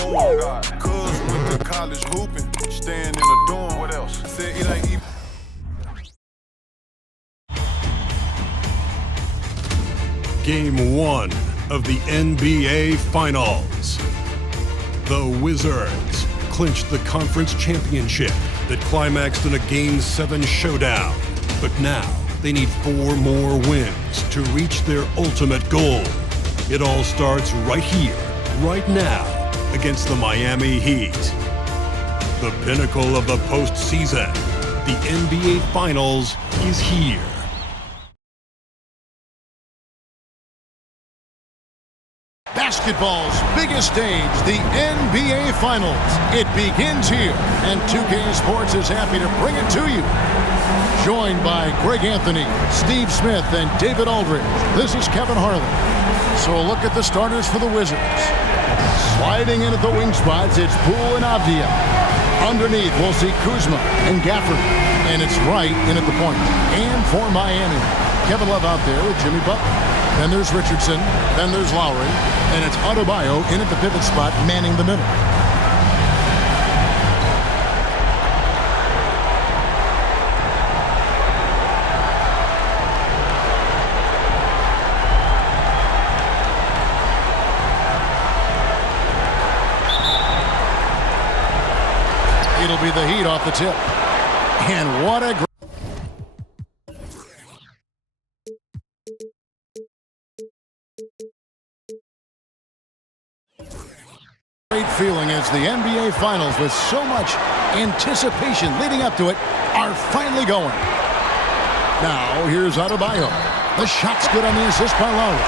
form. Cuz went to college hooping, staying in the dorm. What else? Said it ain't even. Game 1 of the NBA Finals. The Wizards clinched the conference championship that climaxed in a Game 7 showdown. But now they need 4 more wins to reach their ultimate goal. It all starts right here, right now, against the Miami Heat. The pinnacle of the postseason, the NBA Finals, is here. Basketball's biggest stage, the NBA Finals. It begins here, and 2K Sports is happy to bring it to you. Joined by Greg Anthony, Steve Smith, and David Aldridge, this is Kevin Harlan. So a look at the starters for the Wizards. Sliding in at the wing spots, it's Poole and Avdia. Underneath, we'll see Kuzma and Gafford. And it's Wright in at the point. And for Miami, Kevin Love out there with Jimmy Butler. Then there's Richardson, then there's Lowry, and it's Adebayo in at the pivot spot, manning the middle. It'll be the Heat off the tip. And what a great feeling as the NBA Finals, with so much anticipation leading up to it, are finally going. Now, here's Adebayo. The shot's good on the assist by Lowry.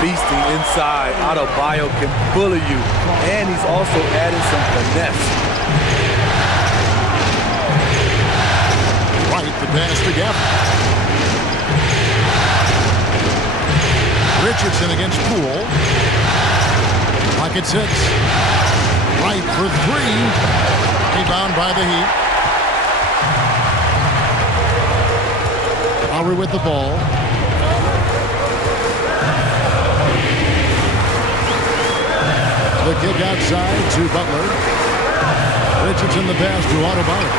Beasting inside, Adebayo can bully you, and he's also adding some finesse. Right, the pass to Gafford. Richardson against Poole. Clock at 6. Right for 3. Rebound by the Heat. Lowry with the ball. The kick outside to Butler. Richardson the pass to Adebayo.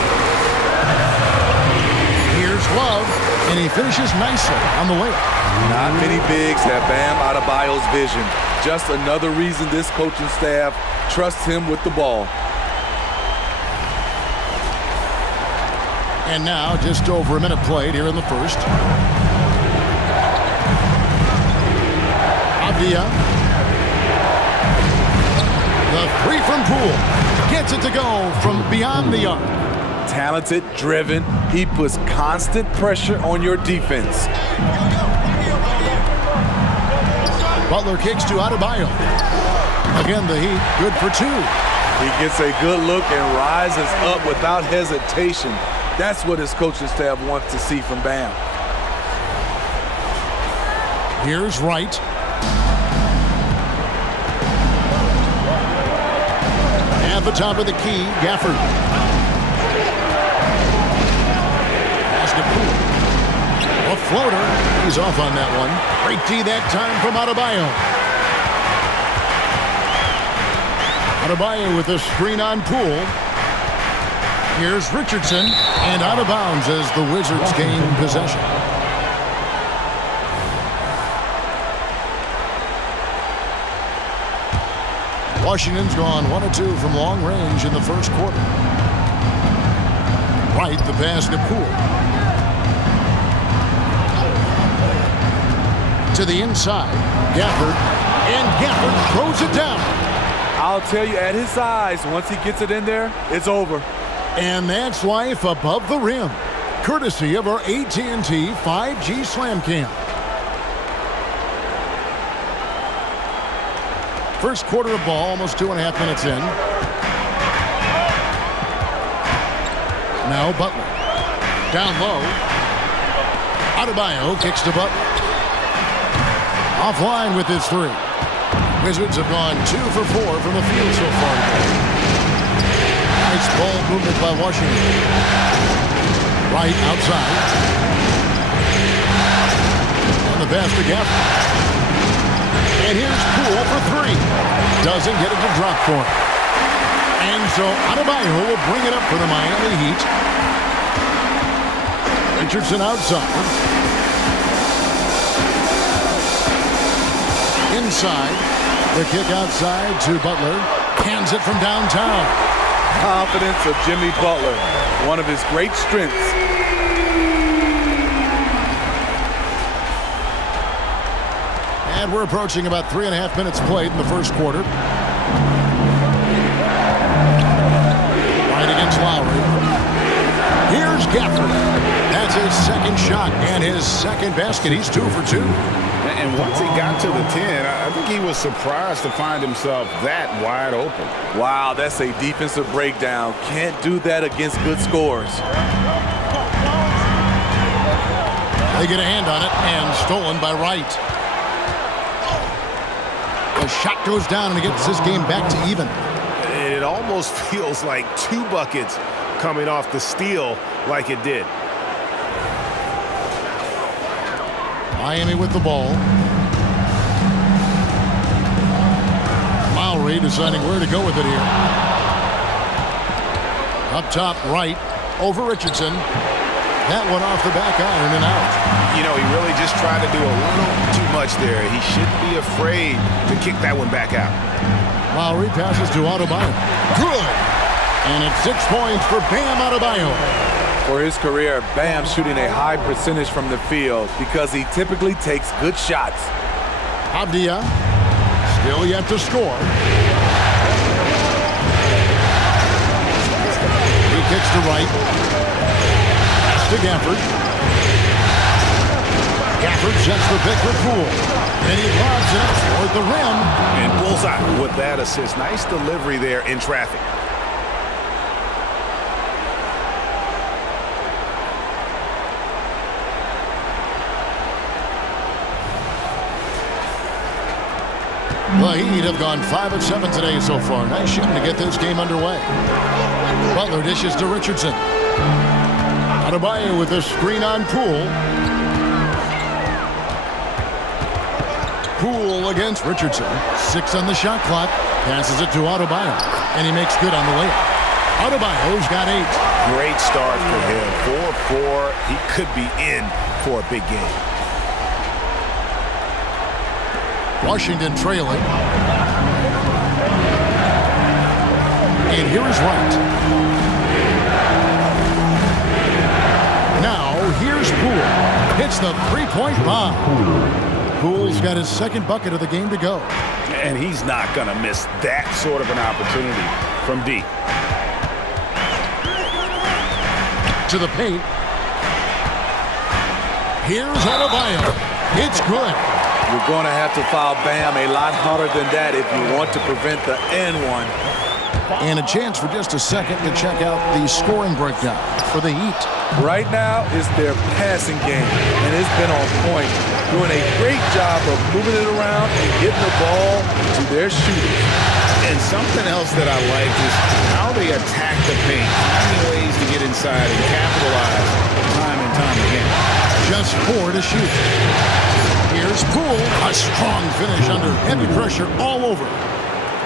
Here's Love, and he finishes nicely on the way. Not many bigs have Bam Adebayo's vision. Just another reason this coaching staff trusts him with the ball. And now, just over a minute played here in the first. Avdia. The three from Poole. Gets it to go from beyond the arc. Talented, driven, he puts constant pressure on your defense. Butler kicks to Adebayo. Again, the Heat, good for 2. He gets a good look and rises up without hesitation. That's what his coaching staff wants to see from Bam. Here's Wright. At the top of the key, Gafford. Pass to Poole. A floater. He's off on that one. Great D that time from Adebayo. Adebayo with a screen on Poole. Here's Richardson, and out of bounds as the Wizards gain possession. Washington's gone 1 of 2 from long range in the first quarter. Right, the pass to Poole. To the inside, Gafford, and Gafford throws it down. I'll tell you, at his size, once he gets it in there, it's over. And that's life above the rim, courtesy of our AT&T 5G Slam Cam. First quarter of ball, almost 2.5 minutes in. Now Butler. Down low. Adebayo kicks to Butler. Offline with his 3. Wizards have gone 2 for 4 from the field so far today. Nice ball movement by Washington. Right outside. And the pass to Gafford. And here's Poole for 3. Doesn't get it to drop for him. And so Adebayo will bring it up for the Miami Heat. Richardson outside. Inside. The kick outside to Butler. Hands it from downtown. Confidence of Jimmy Butler, one of his great strengths. And we're approaching about 3.5 minutes played in the first quarter. Right against Lowry. Here's Gafford. That's his second shot and his second basket. He's 2 for 2. And once he got to the 10, I think he was surprised to find himself that wide open. Wow, that's a defensive breakdown. Can't do that against good scores. They get a hand on it and stolen by Wright. The shot goes down and it gets this game back to even. It almost feels like 2 buckets coming off the steal like it did. Miami with the ball. Lowry deciding where to go with it here. Up top, Wright over Richardson. That one off the back iron and out. You know, he really just tried to do a little too much there. He shouldn't be afraid to kick that one back out. Lowry passes to Adebayo. Good! And it's 6 points for Bam Adebayo. For his career, Bam shooting a high percentage from the field because he typically takes good shots. Abdia still yet to score. He kicks to Wright. Pass to Gafford. Gafford sets the pick for Poole. And he lobs it up toward the rim. And bullseye with that assist. Nice delivery there in traffic. The Heat have gone 5 of 7 today so far. Nice shooting to get this game underway. Butler dishes to Richardson. Adebayo with a screen on Poole. Poole against Richardson. 6 on the shot clock. Passes it to Adebayo. And he makes good on the layup. Adebayo's got 8. Great start for him. 4-4. He could be in for a big game. Washington trailing. And here is Wright. Now, here's Poole. Hits the three-point bomb. Poole's got his second bucket of the game to go. And he's not going to miss that sort of an opportunity from deep. To the paint. Here's Adebayo. It's good. You're going to have to foul Bam a lot harder than that if you want to prevent the N1. And a chance for just a second to check out the scoring breakdown for the Heat. Right now, it's their passing game, and it's been on point. Doing a great job of moving it around and getting the ball to their shooters. And something else that I like is how they attack the paint, finding ways to get inside and capitalize time and time again. Just 4 to shoot. Here's Poole. A strong finish under heavy pressure all over.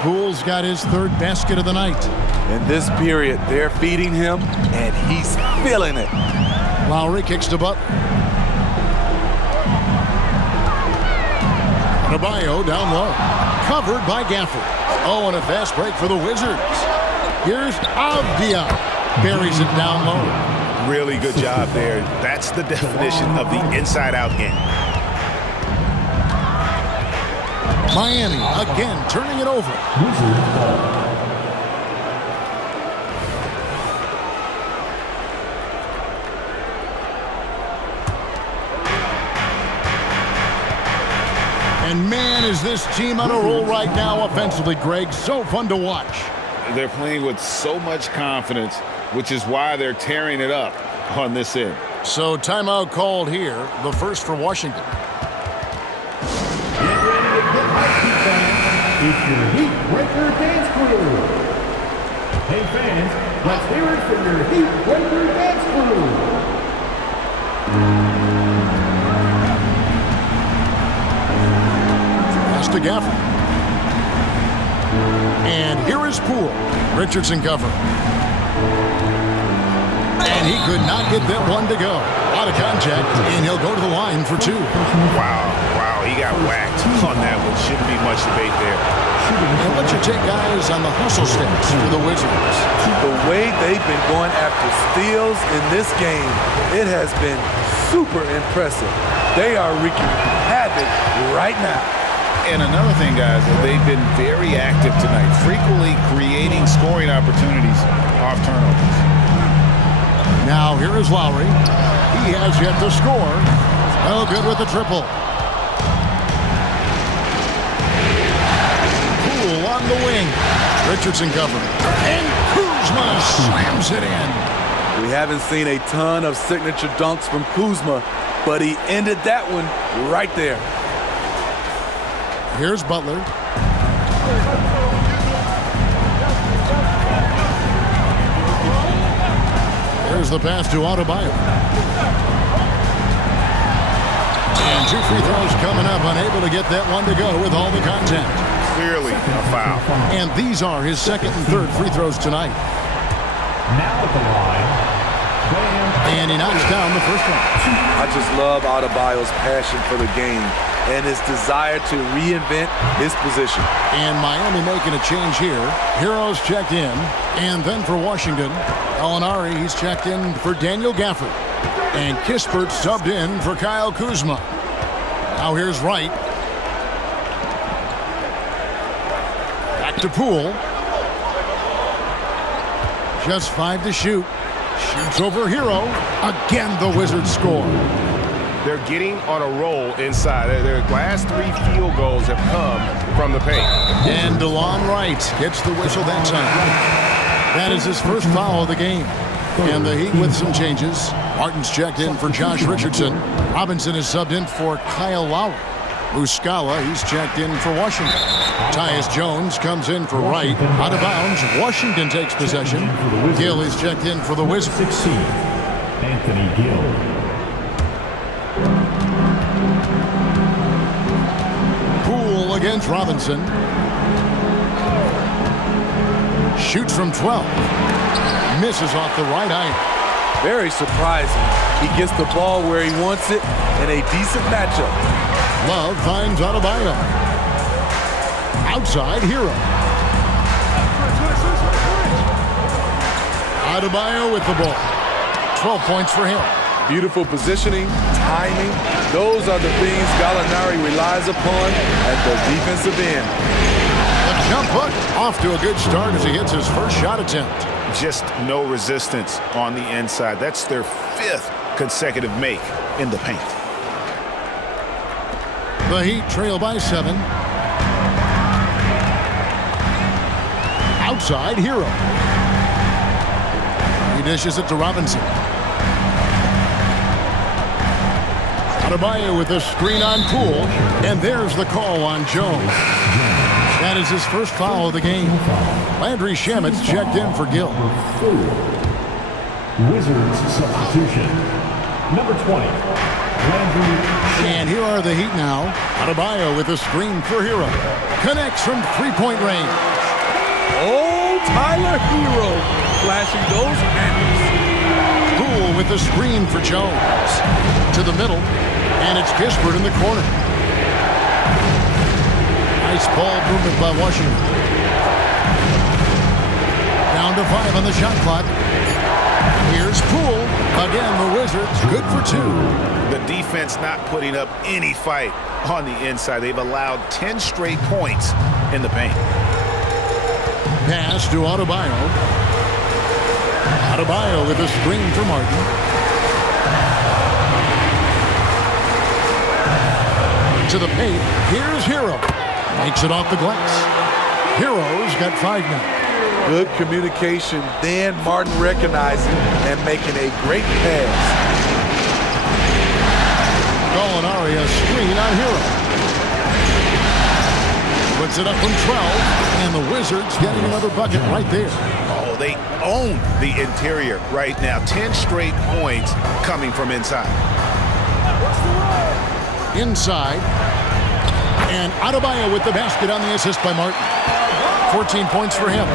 Poole's got his 3rd basket of the night. In this period, they're feeding him, and he's feeling it. Lowry kicks to Butler. Adebayo down low. Covered by Gafford. Oh, and a fast break for the Wizards. Here's Abdia. Buries it down low. Really good job there. That's the definition of the inside-out game. Miami again turning it over. And man, is this team on a roll right now offensively, Greg. So fun to watch. They're playing with so much confidence, which is why they're tearing it up on this end. So timeout called here, the first for Washington. It's your Heat Breaker Dance Crew. Hey fans, let's hear it for your Heat Breaker Dance Crew. Pass to Gafford. And here is Poole. Richardson cover. And he could not get that one to go. Out of contact, and he'll go to the line for 2. Wow, he got whacked on that one. Shouldn't be much debate there. And what's your take, guys, on the hustle stats for the Wizards? The way they've been going after steals in this game, it has been super impressive. They are wreaking havoc right now. And another thing, guys, they've been very active tonight, frequently creating scoring opportunities off turnovers. Now here is Lowry. He has yet to score. No good with the triple. Poole on the wing. Richardson cover. And Kuzma slams it in. We haven't seen a ton of signature dunks from Kuzma, but he ended that one right there. Here's Butler. Here's the pass to Adebayo. And 2 free throws coming up, unable to get that one to go with all the contact. Clearly a foul. And these are his second and third free throws tonight. Now at the line, And he knocks down the first one. I just love Adebayo's passion for the game and his desire to reinvent his position. And Miami making a change here. Heroes checked in. And then for Washington, Gallinari, he's checked in for Daniel Gafford. And Kispert subbed in for Kyle Kuzma. Now here's Wright. Back to Poole. Just 5 to shoot. Shoots over Hero. Again, the Wizards score. They're getting on a roll inside. Their last 3 field goals have come from the paint. And DeLon Wright gets the whistle that time. That is his first foul of the game. And the Heat with some changes. Martin's checked in for Josh Richardson. Robinson is subbed in for Kyle Lowry. Muscala, he's checked in for Washington. Tyus Jones comes in for Wright. Out of bounds, Washington takes possession. Gill is checked in for the Wizards. 16, Anthony Gill. Poole against Robinson. Shoots from 12. Misses off the right iron. Very surprising. He gets the ball where he wants it in a decent matchup. Love finds Adebayo. Outside, Hero. Adebayo with the ball. 12 points for him. Beautiful positioning, timing. Those are the things Gallinari relies upon at the defensive end. The jump hook off to a good start as he hits his first shot attempt. Just no resistance on the inside. That's their 5th consecutive make in the paint. The Heat trail by 7. Outside, Hero. He dishes it to Robinson. Adebayo with a screen on Poole. And there's the call on Jones. That is his first foul of the game. Landry Shamit's checked in for Gill. Wizards substitution. Number 20, Landry. And here are the Heat now. Adebayo with a screen for Hero. Connects from 3-point range. Oh, Tyler Hero flashing those handles. Poole with the screen for Jones. To the middle. And it's Kispert in the corner. Nice ball movement by Washington. Down to 5 on the shot clock. Here's Poole. Again, the Wizards good for 2. The defense not putting up any fight on the inside. They've allowed 10 straight points in the paint. Pass to Adebayo. Adebayo with a screen for Martin. To the paint. Here's Hero. Makes it off the glass. Hero's got 5 now. Good communication. Then Martin recognizing and making a great pass. Gallinari a screen on Hero. Puts it up from 12. And the Wizards getting another bucket right there. Oh, they own the interior right now. 10 straight points coming from inside. Inside. And Adebayo with the basket on the assist by Martin. 14 points for him.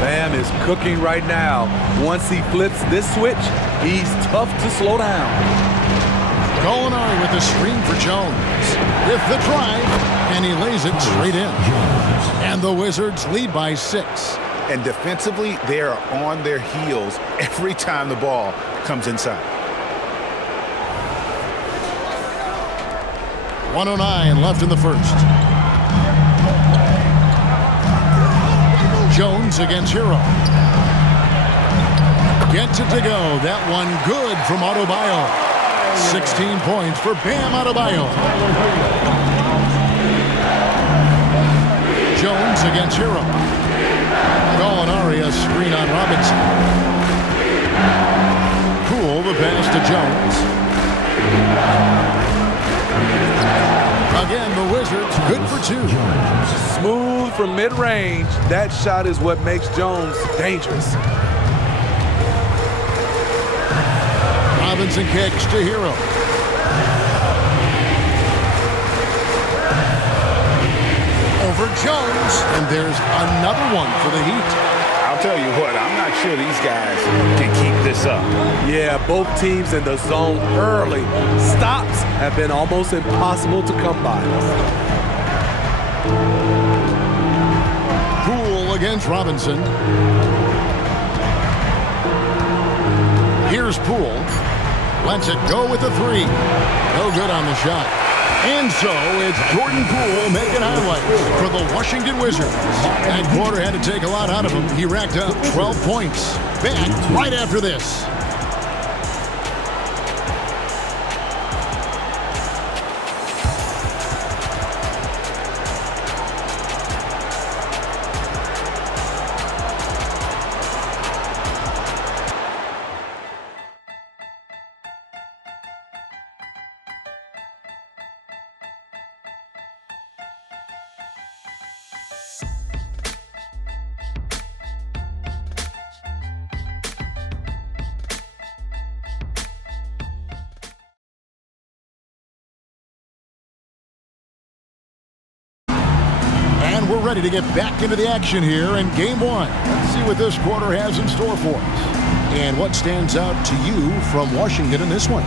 Bam is cooking right now. Once he flips this switch, he's tough to slow down. Gallinari with the screen for Jones. With the drive, and he lays it straight in. And the Wizards lead by 6. And defensively, they are on their heels every time the ball comes inside. 1:09 left in the first. Jones against Hero. Gets it to go. That one good from Adebayo. 16 points for Bam Adebayo. Jones against Hero. Gallinari a screen on Robinson. Poole the pass to Jones. Again, the Wizards good for 2. Smooth from mid-range. That shot is what makes Jones dangerous. Robinson kicks to Hero. Over Jones, and there's another one for the Heat. I'll tell you what, I'm not sure these guys can keep this up. Yeah, both teams in the zone early. Stops have been almost impossible to come by. Poole against Robinson. Here's Poole. Lets it go with the 3. No good on the shot. And so it's Jordan Poole making highlights for the Washington Wizards. That quarter had to take a lot out of him. He racked up 12 points. Back right after this. And we're ready to get back into the action here in Game 1. Let's see what this quarter has in store for us. And what stands out to you from Washington in this one?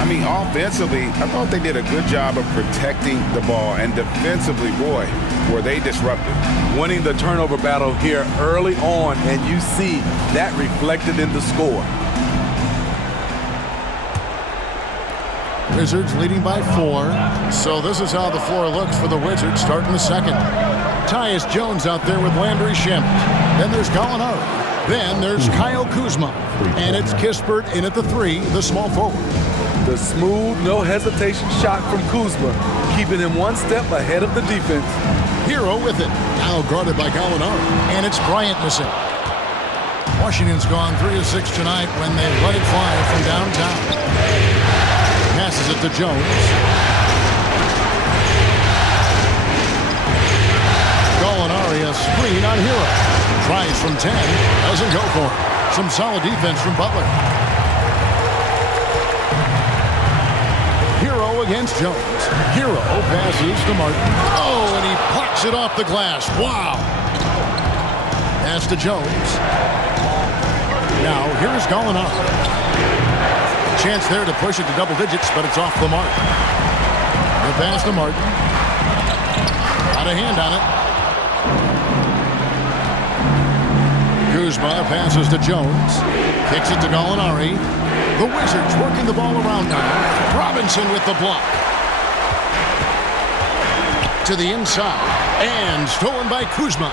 I mean, offensively, I thought they did a good job of protecting the ball. And defensively, boy, were they disruptive. Winning the turnover battle here early on, and you see that reflected in the score. Wizards leading by 4. So this is how the floor looks for the Wizards starting the second. Tyus Jones out there with Landry Shamet. Then there's Gallinari. Then there's Kyle Kuzma. And it's Kispert in at the 3, the small forward. The smooth, no hesitation shot from Kuzma, keeping him one step ahead of the defense. Hero with it. Now guarded by Gallinari. And it's Bryant missing. Washington's gone 3 of 6 tonight when they let it fly from downtown. Passes it to Jones. Gallinari a screen on Hero. Tries from 10. Doesn't go for it. Some solid defense from Butler. Hero against Jones. Hero passes to Martin. Oh, and he plucks it off the glass. Wow. Pass to Jones. Now, here's Gallinari. Chance there to push it to double digits, but it's off the mark. The pass to Martin. Got a hand on it. Kuzma passes to Jones. Kicks it to Gallinari. The Wizards working the ball around now. Robinson with the block. To the inside. And stolen by Kuzma.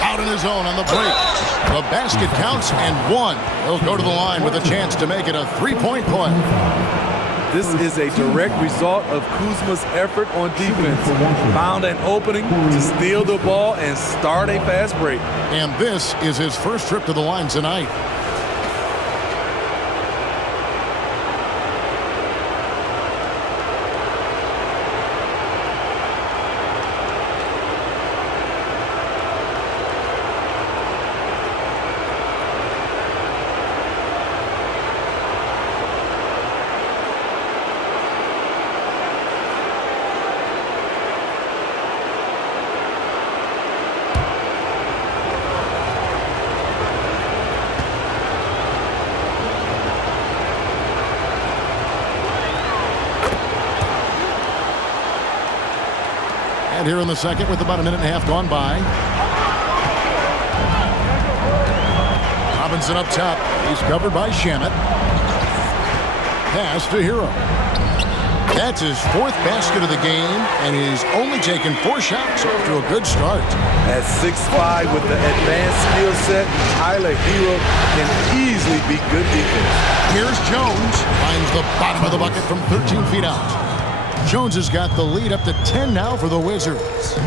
Out in his own on the break. The basket counts and 1. He'll go to the line with a chance to make it a 3-point play. This is a direct result of Kuzma's effort on defense. Found an opening to steal the ball and start a fast break. And this is his first trip to the line tonight. outside here in the second with about a minute and a half gone by. Robinson up top. He's covered by Shamit. Pass to Hero. That's his 4th basket of the game, and he's only taken 4 shots. Off to a good start. At 6'5" with the advanced skill set, Tyler Hero can easily be good defense. Here's Jones. Finds the bottom of the bucket from 13 feet out. Jones has got the lead up to 10 now for the Wizards.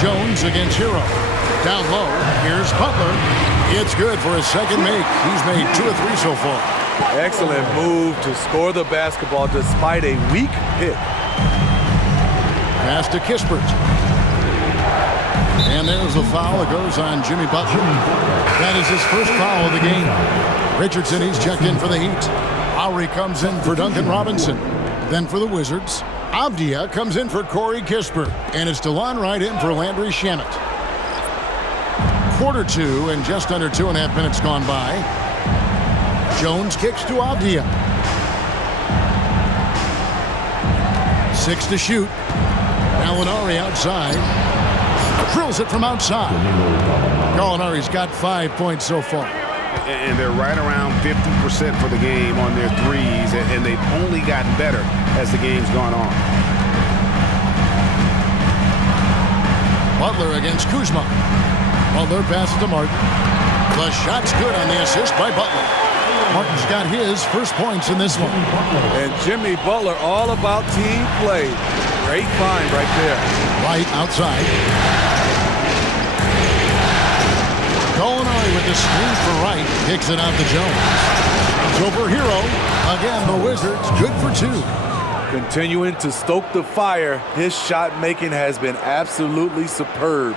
Jones against Hero. Down low. Here's Butler. It's good for his second make. He's made 2 of 3 so far. Excellent move to score the basketball despite a weak pick. Pass to Kispert. And there's the foul that goes on Jimmy Butler. That is his first foul of the game. Richardson, he's checked in for the Heat. Lowry comes in for Duncan Robinson. Then for the Wizards, Avdia comes in for Corey Kispert. And it's DeLon Wright in for Landry Shamit. Quarter 2 and just under 2.5 minutes gone by. Jones kicks to Avdia. 6 to shoot. Gallinari outside. Drills it from outside. Gallinari's got 5 points so far. And they're right around 50% for the game on their threes, and they've only gotten better as the game's gone on. Butler against Kuzma. Butler passes to Martin. The shot's good on the assist by Butler. Martin's got his first points in this one. And Jimmy Butler all about team play. Great find right there. Right outside. Gallinari with the screen for Wright. Kicks it out to Jones. It's over Hero. Again, the Wizards good for 2. Continuing to stoke the fire, his shot making has been absolutely superb.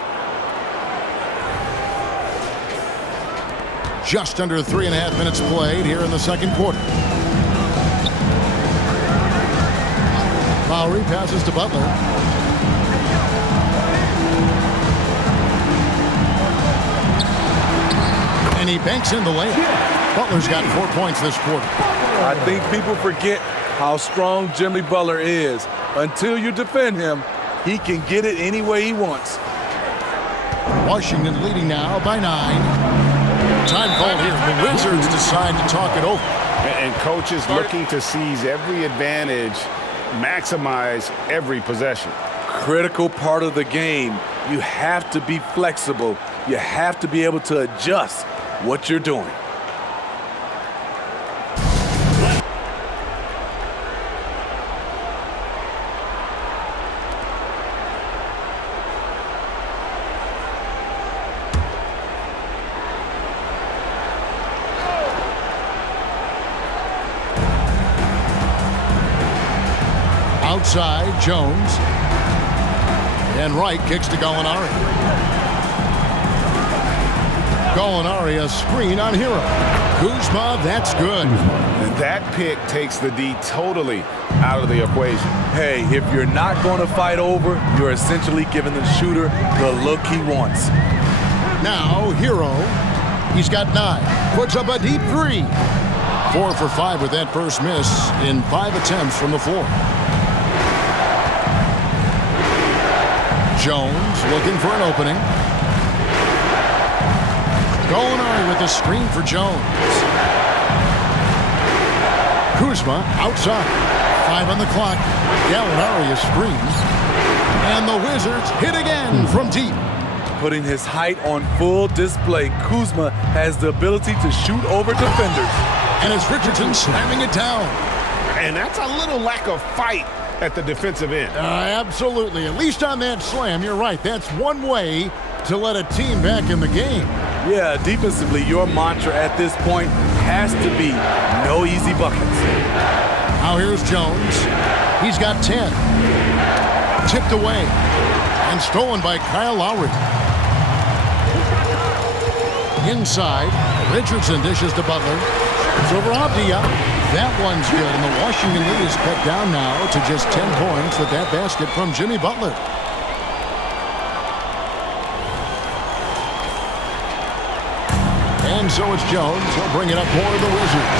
Just under 3.5 minutes played here in the second quarter. Lowry passes to Butler. And he banks in the layup. Butler's got 4 points this quarter. I think people forget how strong Jimmy Butler is. Until you defend him, he can get it any way he wants. Washington leading now by 9. Time called here. The Wizards decide to talk it over. And coaches looking to seize every advantage, maximize every possession. Critical part of the game. You have to be flexible. You have to be able to adjust what you're doing. Outside, Jones. And Wright kicks to Gallinari. Gallinari, a screen on Hero. Kuzma, that's good. And that pick takes the D totally out of the equation. Hey, if you're not going to fight over, you're essentially giving the shooter the look he wants. Now, Hero. He's got 9. Puts up a deep 3. 4 for 5 with that first miss in 5 attempts from the floor. Jones looking for an opening. Gallinari with the screen for Jones. Kuzma outside. 5 on the clock. Gallinari is screened. And the Wizards hit again from deep. Putting his height on full display, Kuzma has the ability to shoot over defenders. And it's Richardson slamming it down. And that's a little lack of fight at the defensive end. Absolutely. At least on that slam, you're right. That's one way to let a team back in the game. Yeah, defensively, your mantra at this point has to be no easy buckets. Now here's Jones. He's got 10. Tipped away and stolen by Kyle Lowry. Inside, Richardson dishes to Butler. It's over Avdia. That one's good, and the Washington lead is cut down now to just 10 points with that basket from Jimmy Butler. And so it's Jones. He'll bring it up for the Wizards.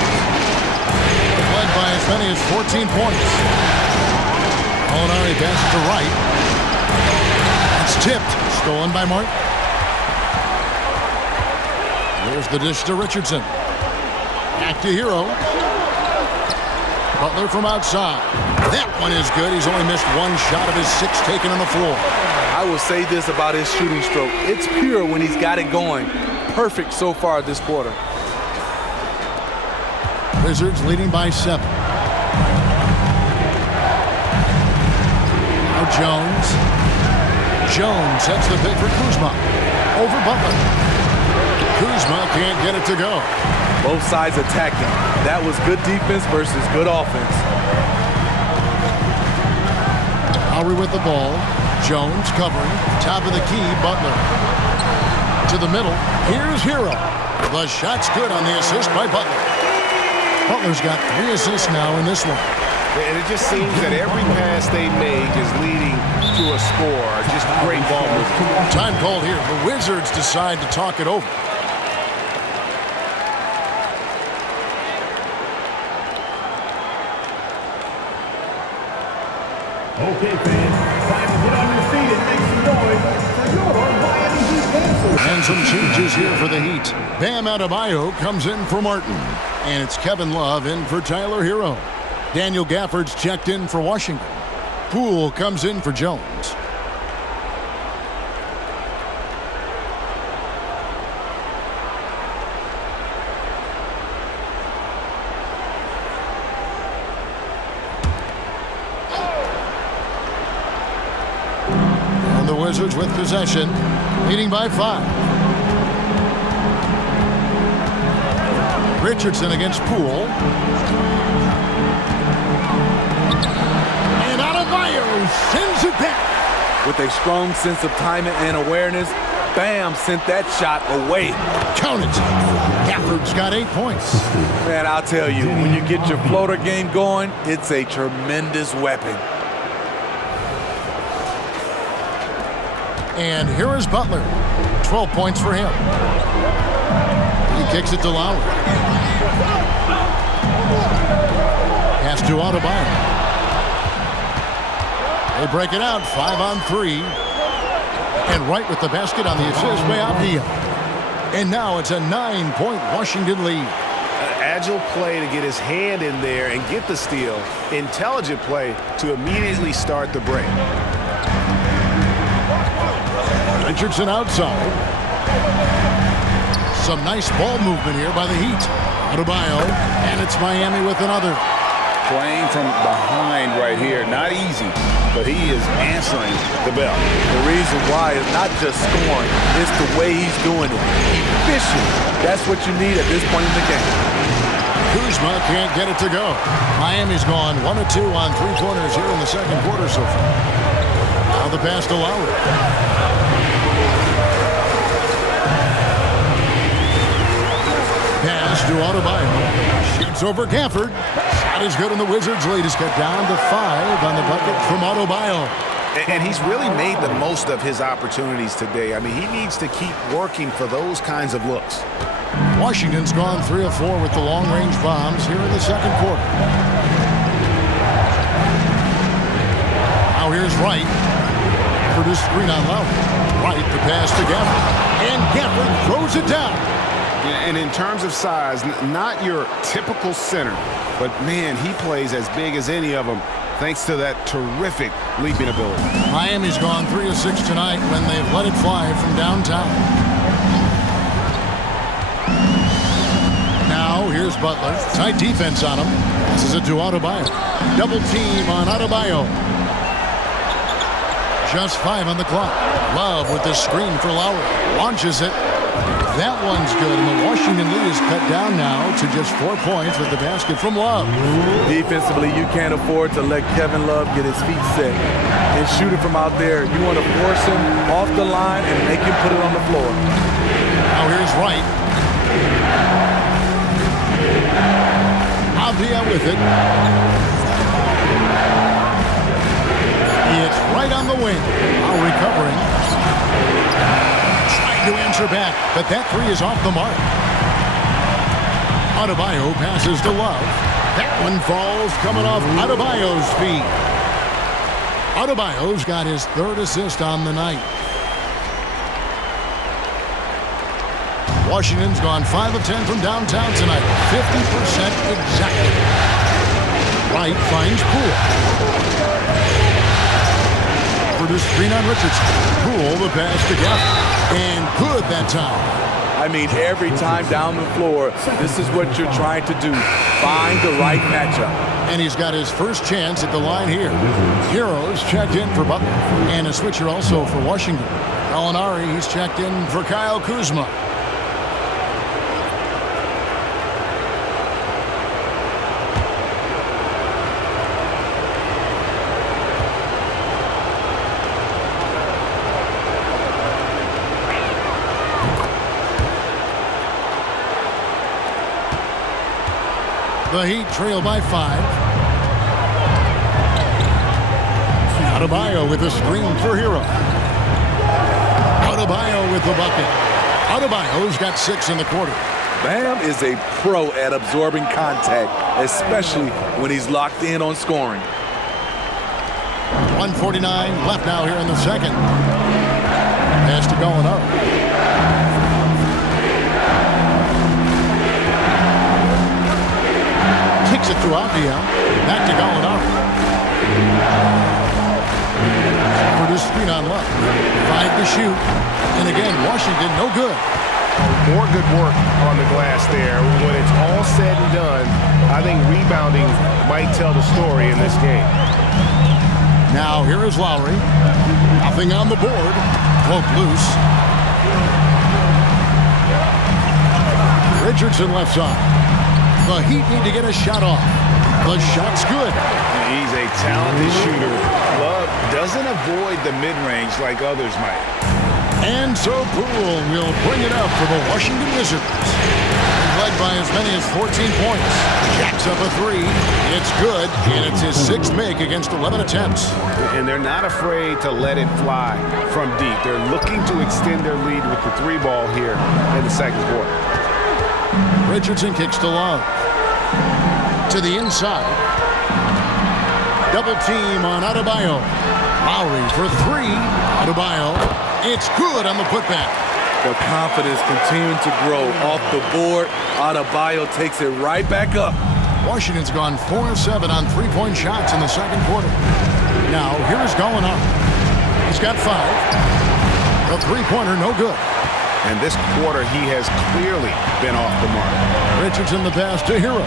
Led by as many as 14 points. Molinari passes to right. It's tipped. Stolen by Martin. Here's the dish to Richardson. Back to Hero. Butler from outside. That one is good. He's only missed one shot of his 6 taken on the floor. I will say this about his shooting stroke. It's pure when he's got it going. Perfect so far this quarter. Wizards leading by 7. Now Jones. Jones sets the pick for Kuzma. Over Butler. Kuzma can't get it to go. Both sides attacking. That was good defense versus good offense. Lowry with the ball. Jones covering. Top of the key, Butler. To the middle. Here's Hero. The shot's good on the assist by Butler. Butler's got 3 assists now in this one. And it just seems that every pass they make is leading to a score. Just great ball movement. Time called here. The Wizards decide to talk it over. Okay, fans, time to get on your feet and make some noise for your Miami Heat dancers. And some changes here for the Heat. Bam Adebayo comes in for Martin. And it's Kevin Love in for Tyler Hero. Daniel Gafford's checked in for Washington. Poole comes in for Jones. And the Wizards with possession, leading by 5. Richardson against Poole. And Adebayo sends it back. With a strong sense of timing and awareness, Bam sent that shot away. Count it. Gafford's got 8 points. Man, I'll tell you, when you get your floater game going, it's a tremendous weapon. And here is Butler. 12 points for him. He kicks it to Lowry. Pass to Adebayo. They break it out, 5 on 3. And right with the basket on the assist by Abdia. And now it's a 9-point Washington lead. Agile play to get his hand in there and get the steal. Intelligent play to immediately start the break. Richardson outside. Some nice ball movement here by the Heat. Adebayo, and it's Miami with another. Playing from behind right here. Not easy, but he is answering the bell. The reason why is not just scoring, it's the way he's doing it. Efficient. That's what you need at this point in the game. Kuzma can't get it to go. Miami's gone 1 of 2 on 3-pointers here in the second quarter so far. Now the pass to Lowry. Pass to Adebayo. Shoots over Gafford. Shot is good, and the Wizards' lead is cut down to 5 on the bucket from Adebayo. And he's really made the most of his opportunities today. I mean, he needs to keep working for those kinds of looks. Washington's gone 3 of 4 with the long-range bombs here in the second quarter. Now here's Wright. For this screen on Lowry. Wright, the pass to Gafford. And Gafford throws it down. And in terms of size, not your typical center, but man, he plays as big as any of them thanks to that terrific leaping ability. Miami's gone 3 of 6 tonight when they've let it fly from downtown. Now here's Butler. Tight defense on him. Passes it to Adebayo. Double team on Adebayo. Just 5 on the clock. Love with the screen for Lowry. Launches it. That one's good, and the Washington lead is cut down now to just 4 points with the basket from Love. Defensively, you can't afford to let Kevin Love get his feet set and shoot it from out there. You want to force him off the line and make him put it on the floor. Now here's Wright. Avdia with it. It's right on the wing. Now recovering. Trying to answer back, but that 3 is off the mark. Adebayo passes to Love. That one falls coming off Adebayo's feet. Adebayo's got his 3rd assist on the night. Washington's gone 5 of 10 from downtown tonight. 50% exactly. Wright finds Poole. For the screen on Richardson. Poole the pass to Gaffney. And good that time. I mean, every time down the floor, this is what you're trying to do. Find the right matchup. And he's got his first chance at the line here. Heroes checked in for Butler. And a switcher also for Washington. Gallinari, he's checked in for Kyle Kuzma. The Heat trail by 5. Adebayo with a screen for Hero. Adebayo with the bucket. Adebayo's got 6 in the quarter. Bam is a pro at absorbing contact, especially when he's locked in on scoring. 1:49 left now here in the second. Pass to Gallinari. Kicks it through Avdia. Back to Gallinari. For the screen on left. 5 to shoot. And again, Washington no good. More good work on the glass there. When it's all said and done, I think rebounding might tell the story in this game. Now here is Lowry. Nothing on the board. Poke loose. Richardson left side. The Heat need to get a shot off. The shot's good. He's a talented shooter. Love doesn't avoid the mid-range like others might. And so Poole will bring it up for the Washington Wizards. Led by as many as 14 points. Jacks up a 3. It's good, and it's his 6th make against 11 attempts. And they're not afraid to let it fly from deep. They're looking to extend their lead with the 3 ball here in the second quarter. Richardson kicks to Love. To the inside. Double team on Adebayo. Lowry for 3. Adebayo. It's good on the putback. The confidence continuing to grow off the board. Adebayo takes it right back up. Washington's gone 4 of 7 on 3-point shots in the second quarter. Now here's Gallinari. He's got 5. The 3-pointer no good. And this quarter, he has clearly been off the mark. Richardson the pass to Hero.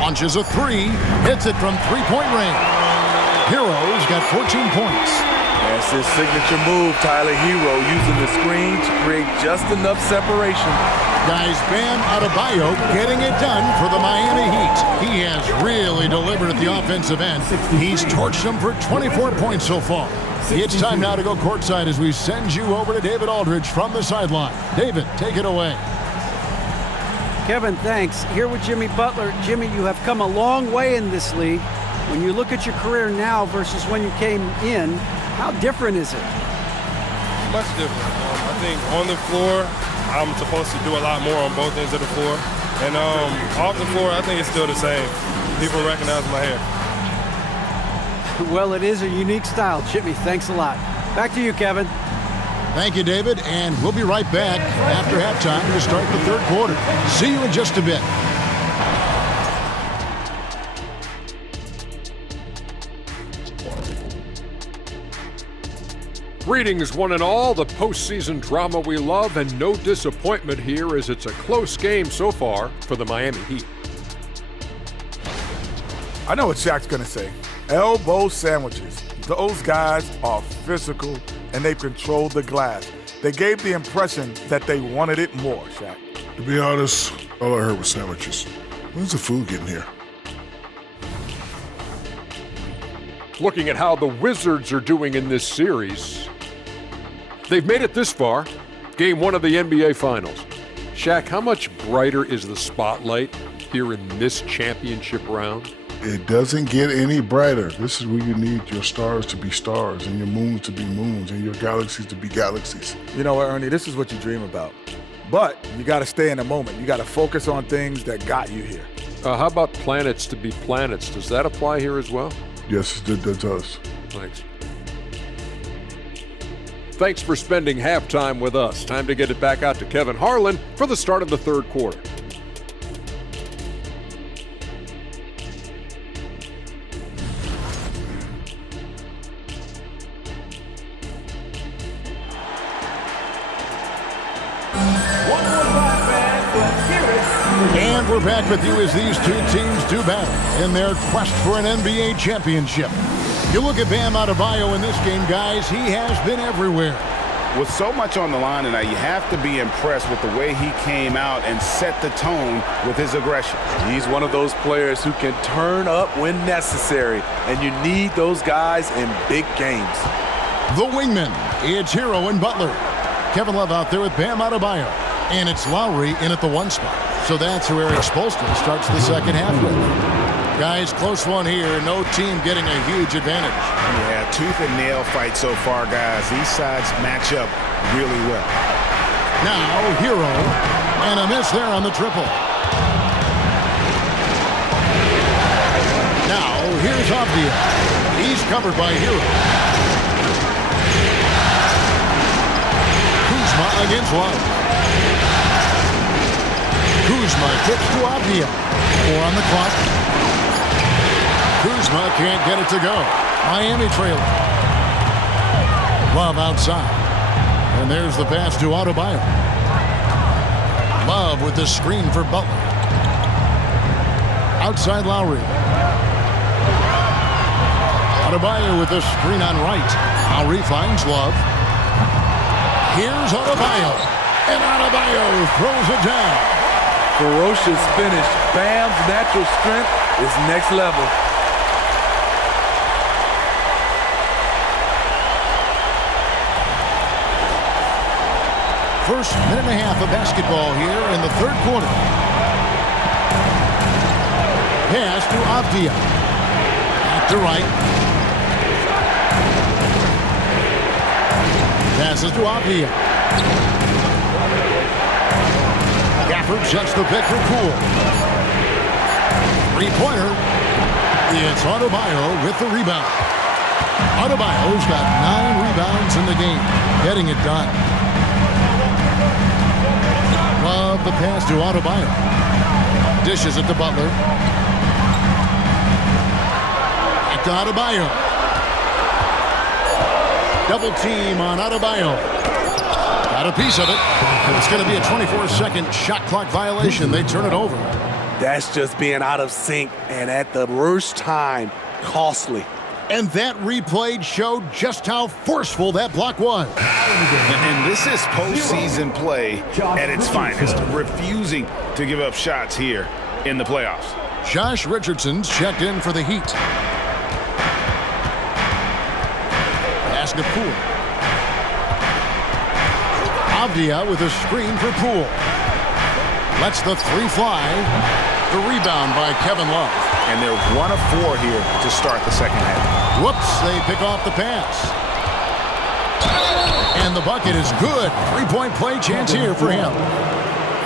Launches a 3. Hits it from 3-point range. Hero's got 14 points. That's his signature move, Tyler. Hero using the screen to create just enough separation. Guys, Bam Adebayo getting it done for the Miami Heat. He has really delivered at the offensive end. He's torched them for 24 points so far. It's time now to go courtside as we send you over to David Aldridge from the sideline. David, take it away. Kevin, thanks. Here with Jimmy Butler. Jimmy, you have come a long way in this league. When you look at your career now versus when you came in, how different is it? Much different. I think on the floor, I'm supposed to do a lot more on both ends of the floor. And off the floor, I think it's still the same. People recognize my hair. Well, it is a unique style. Jimmy, thanks a lot. Back to you, Kevin. Thank you, David, and we'll be right back after halftime to start the third quarter. See you in just a bit. Greetings, one and all. The postseason drama we love, and no disappointment here as it's a close game so far for the Miami Heat. I know what Shaq's going to say. Elbow sandwiches. Those guys are physical, and they've controlled the glass. They gave the impression that they wanted it more, Shaq. To be honest, all I heard was sandwiches. When's the food getting here? Looking at how the Wizards are doing in this series, they've made it this far, game 1 of the NBA Finals. Shaq, how much brighter is the spotlight here in this championship round? It doesn't get any brighter. This is where you need your stars to be stars and your moons to be moons and your galaxies to be galaxies. You know what, Ernie? This is what you dream about. But you got to stay in the moment. You got to focus on things that got you here. How about planets to be planets? Does that apply here as well? Yes, that does. Thanks. Thanks for spending halftime with us. Time to get it back out to Kevin Harlan for the start of the third quarter. And we're back with you as these two teams do battle in their quest for an NBA championship. You look at Bam Adebayo in this game, guys, he has been everywhere. With so much on the line tonight, you have to be impressed with the way he came out and set the tone with his aggression. He's one of those players who can turn up when necessary, and you need those guys in big games. The wingmen, it's Hero and Butler. Kevin Love out there with Bam Adebayo. And it's Lowry in at the 1 spot. So that's who Eric Spoelstra starts the second half with. Guys, close one here. No team getting a huge advantage. Yeah, tooth and nail fight so far, guys. These sides match up really well. Now, Hero. And a miss there on the triple. Now, here's Avdia. He's covered by Hero. Kuzma against Love. Kuzma kicks to Avdia. 4 on the clock. Kuzma can't get it to go. Miami trailing. Love outside. And there's the pass to Adebayo. Love with the screen for Butler. Outside Lowry. Adebayo with the screen on right. Lowry finds Love. Here's Adebayo. And Adebayo throws it down. Ferocious finish. Bam's natural strength is next level. First minute and a half of basketball here in the third quarter. Pass to Avdia. Back to right. Passes to Avdia. Gafford sets the pick for Poole. Three-pointer. It's Adebayo with the rebound. Adebayo's got 9 rebounds in the game, getting it done. Love the pass to Adebayo. Dishes it to Butler. Back to Adebayo. Double team on Adebayo. Got a piece of it. It's going to be a 24-second shot clock violation. They turn it over. That's just being out of sync and at the worst time, costly. And that replay showed just how forceful that block was. And this is postseason play at its finest, refusing to give up shots here in the playoffs. Josh Richardson's checked in for the Heat. Pass to Poole. Avdia with a screen for Poole. Lets the 3 fly. The rebound by Kevin Love. And they're 1 of 4 here to start the second half. Whoops, they pick off the pass. And the bucket is good. 3-point play chance here for him.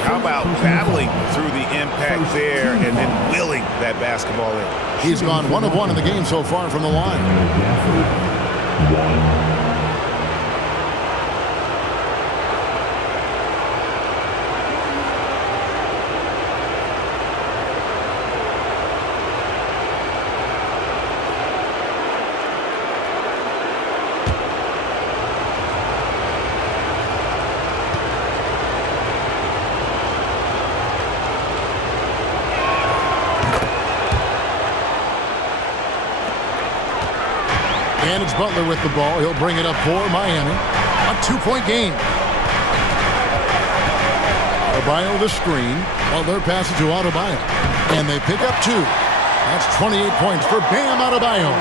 How about battling through the impact there and then willing that basketball in? He's gone 1 of 1 in the game so far from the line. And it's Butler with the ball. He'll bring it up for Miami. A 2-point game. Adebayo the screen. Butler passes to Adebayo. And they pick up 2. That's 28 points for Bam Adebayo.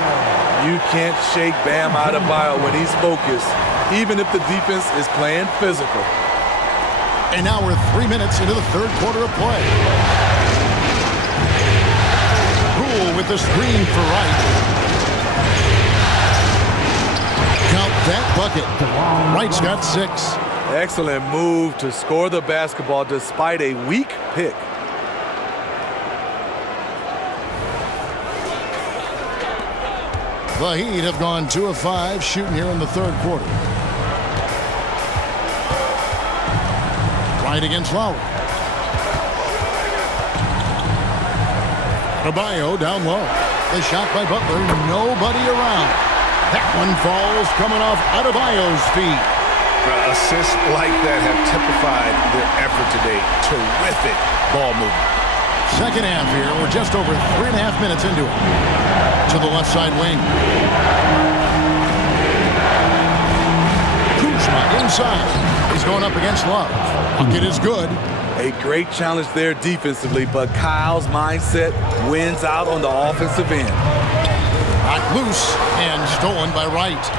You can't shake Bam Adebayo when he's focused, even if the defense is playing physical. And now we're 3 minutes into the third quarter of play. Poole with the screen for Wright. Count that bucket. Wright's got 6. Excellent move to score the basketball despite a weak pick. The Heat have gone 2 of 5 shooting here in the third quarter. Right against Lowry. Adebayo down low. The shot by Butler, nobody around. That one falls coming off Adebayo's feet. Assists like that have typified their effort today. Terrific ball movement. Second half here. We're just over 3.5 minutes into it. To the left side wing. Kuzma inside. He's going up against Love. Bucket is good. A great challenge there defensively, but Kyle's mindset wins out on the offensive end. Knocked loose and stolen by Wright.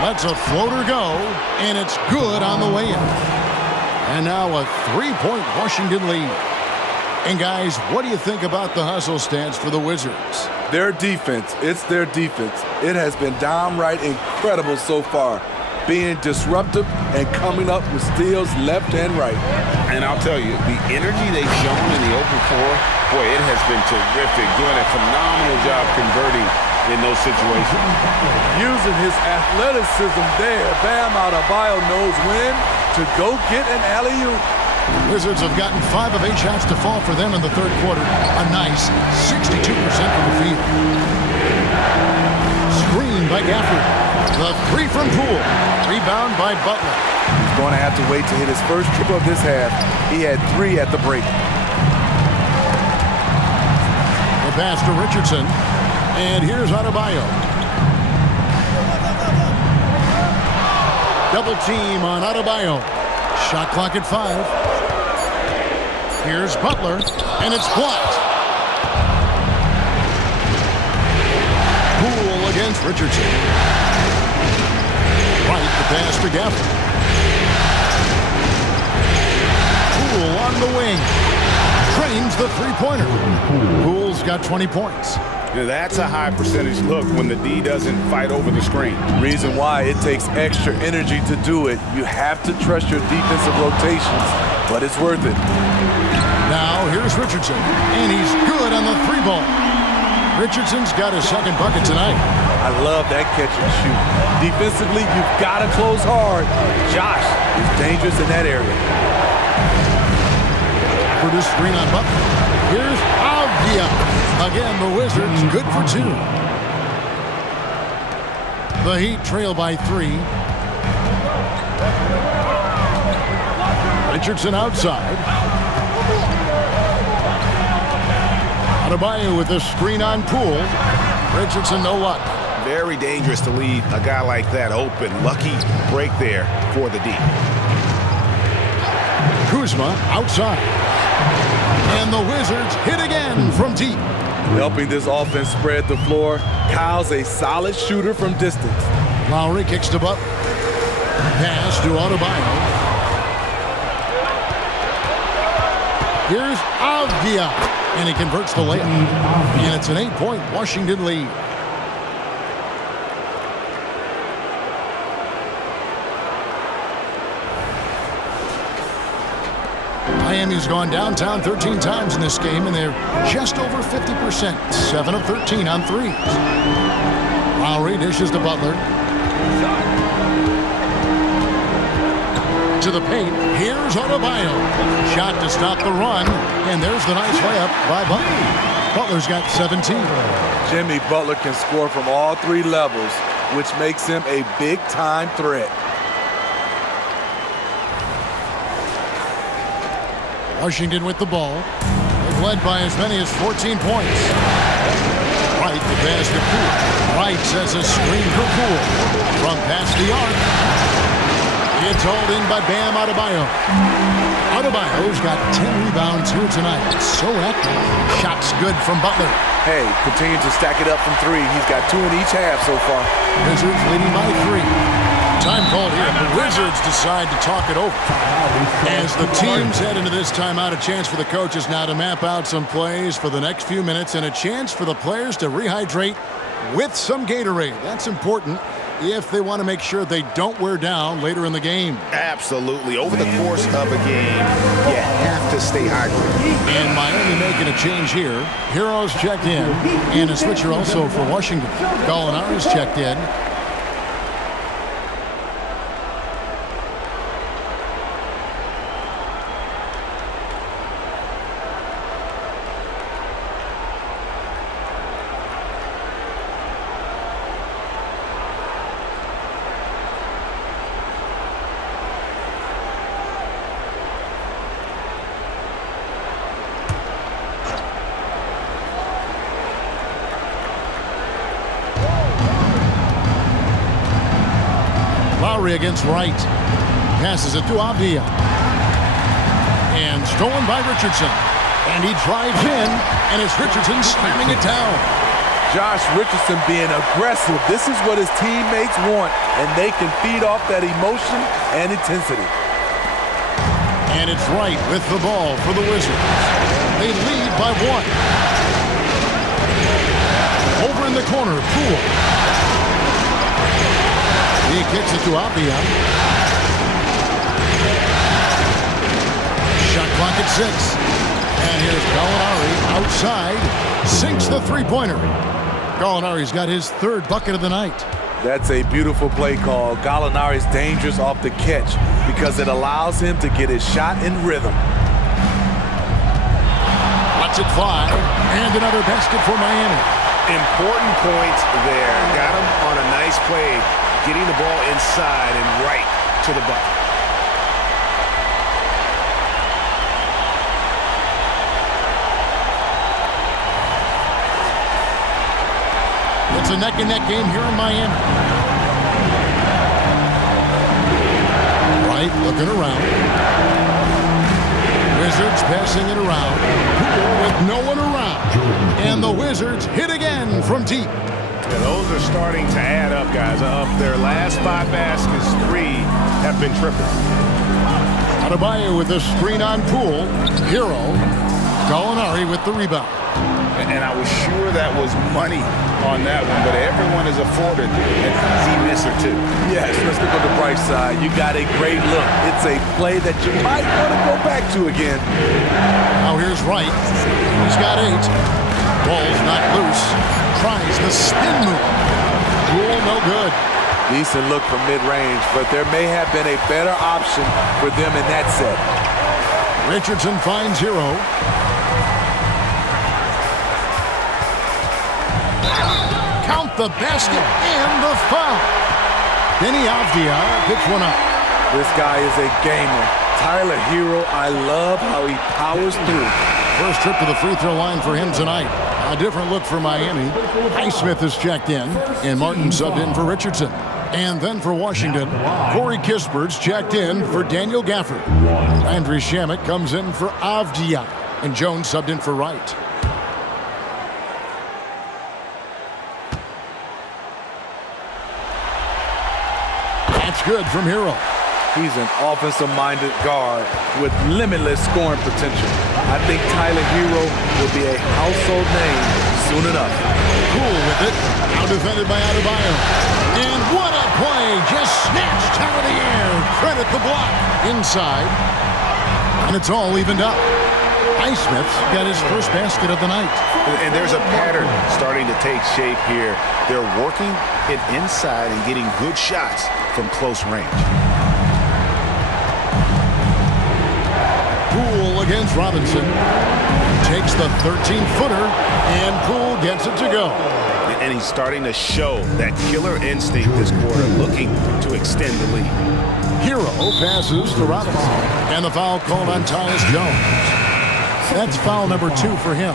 Lets a floater go, and it's good on the way in. And now a 3-point Washington lead. And guys, what do you think about the hustle stance for the Wizards? Their defense, it's their defense. It has been downright incredible so far, being disruptive and coming up with steals left and right. And I'll tell you, the energy they've shown in the open floor, boy, it has been terrific, doing a phenomenal job converting in those situations. Using his athleticism there, Bam Adebayo knows when to go get an alley-oop. Wizards have gotten 5 of 8 shots to fall for them in the third quarter. A nice 62% from the field. Screen by Gafford. The 3 from Poole. Rebound by Butler. He's going to have to wait to hit his first triple of this half. He had 3 at the break. The pass to Richardson. And here's Adebayo. Double team on Adebayo. Shot clock at 5. Here's Butler, and it's blocked. Poole against Richardson. Right, the pass to Gafford. Poole on the wing. Trains the three-pointer. Poole's got 20 points. Now that's a high percentage look when the D doesn't fight over the screen. Reason why it takes extra energy to do it. You have to trust your defensive rotations, but it's worth it. Now here's Richardson, and he's good on the 3-ball. Richardson's got his second bucket tonight. I love that catch and shoot. Defensively, you've got to close hard. Josh is dangerous in that area. For this screen on Butler. Here's Avdia. Again, the Wizards good for 2. The Heat trail by 3. Richardson outside. Adebayo with the screen on Poole. Richardson no luck. Very dangerous to leave a guy like that open. Lucky break there for the D. Kuzma outside. And the Wizards hit again from deep. Helping this offense spread the floor. Kyle's a solid shooter from distance. Lowry kicks to Butler. Pass to Adebayo. Here's Avdia. And he converts the layup. And it's an 8-point Washington lead. Miami's gone downtown 13 times in this game, and they're just over 50%. 7 of 13 on threes. Lowry dishes to Butler. To the paint. Here's Adebayo. Shot to stop the run, and there's the nice layup by Butler. Butler's got 17. Jimmy Butler can score from all 3 levels, which makes him a big-time threat. Washington with the ball. They've led by as many as 14 points. Wright, the pass to Poole. Wright sets a screen for Poole. From past the arc. It's hauled in by Bam Adebayo. Adebayo's got 10 rebounds here tonight. So active. Shots good from Butler. Hey, continue to stack it up from 3. He's got 2 in each half so far. Wizards leading by 3. Time called here. The Wizards decide to talk it over. As the teams head into this timeout, a chance for the coaches now to map out some plays for the next few minutes and a chance for the players to rehydrate with some Gatorade. That's important if they want to make sure they don't wear down later in the game. Absolutely. Over the course of a game, you have to stay hydrated. And Miami making a change here. Heroes checked in, and a switcher also for Washington. Gallinari's checked in. Against Wright. Passes it to Avdia. And stolen by Richardson. And he drives in, and it's Richardson slamming it down. Josh Richardson being aggressive. This is what his teammates want, and they can feed off that emotion and intensity. And it's Wright with the ball for the Wizards. They lead by 1. Over in the corner, Poole. He kicks it to Avdia. Shot clock at 6. And here's Gallinari outside. Sinks the three-pointer. Gallinari's got his 3rd bucket of the night. That's a beautiful play call. Gallinari's dangerous off the catch because it allows him to get his shot in rhythm. Lets it fly. And another basket for Miami. Important points there. Got him on a nice play. Getting the ball inside and right to the bucket. It's a neck-and-neck game here in Miami. Wright looking around. Wizards passing it around. With no one around. And the Wizards hit again from deep. Yeah, those are starting to add up, guys. Of their last 5 baskets, 3 have been triples. Adebayo with the screen on Poole. Hero. Gallinari with the rebound. And I was sure that was money on that one, but everyone is afforded an easy miss or 2. Yes, let's look on the bright side. You got a great look. It's a play that you might want to go back to again. Now here's Wright. He's got 8. Ball's not loose. Tries the spin move. Poole, no good. Decent look from mid-range, but there may have been a better option for them in that set. Richardson finds Hero. Count the basket and the foul. Denny Avdia picks one up. This guy is a gamer. Tyler Hero, I love how he powers through. First trip to the free throw line for him tonight. A different look for Miami. Highsmith is checked in, and Martin subbed in for Richardson. And then for Washington, Corey Kispert's checked in for Daniel Gafford. Landry Shamet comes in for Avdia, and Jones subbed in for Wright. That's good from Hero. He's an offensive-minded guard with limitless scoring potential. I think Tyler Hero will be a household name soon enough. Poole with it. Now defended by Adebayo. And what a play. Just snatched out of the air. Credit the block. Inside. And it's all evened up. Highsmith's got his first basket of the night. And there's a pattern starting to take shape here. They're working it inside and getting good shots from close range. Poole against Robinson. Takes the 13-footer, and Poole gets it to go. And he's starting to show that killer instinct this quarter, looking to extend the lead. Hero passes to Robinson, and the foul called on Tyus Jones. That's foul number 2 for him.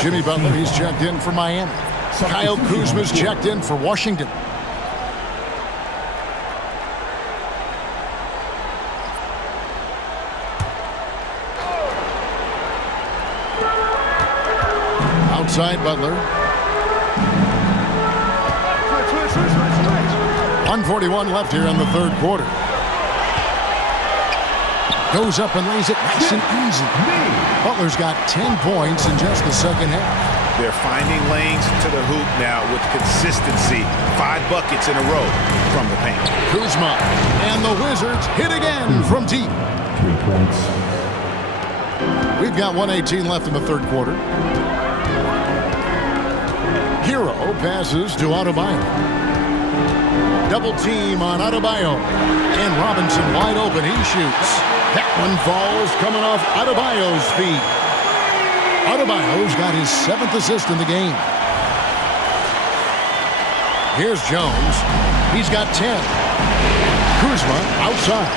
Jimmy Butler, he's checked in for Miami. Kyle Kuzma's checked in for Washington. Outside Butler. 1:41 left here in the third quarter. Goes up and lays it nice and easy. Butler's got 10 points in just the second half. They're finding lanes to the hoop now with consistency. 5 buckets in a row from the paint. Kuzma, and the Wizards hit again from deep. 3 points. We've got 1:18 left in the third quarter. Hero passes to Adebayo. Double team on Adebayo. And Robinson wide open. He shoots. That one falls coming off Adebayo's feet. Adebayo's got his 7th assist in the game. Here's Jones. He's got 10. Kuzma outside.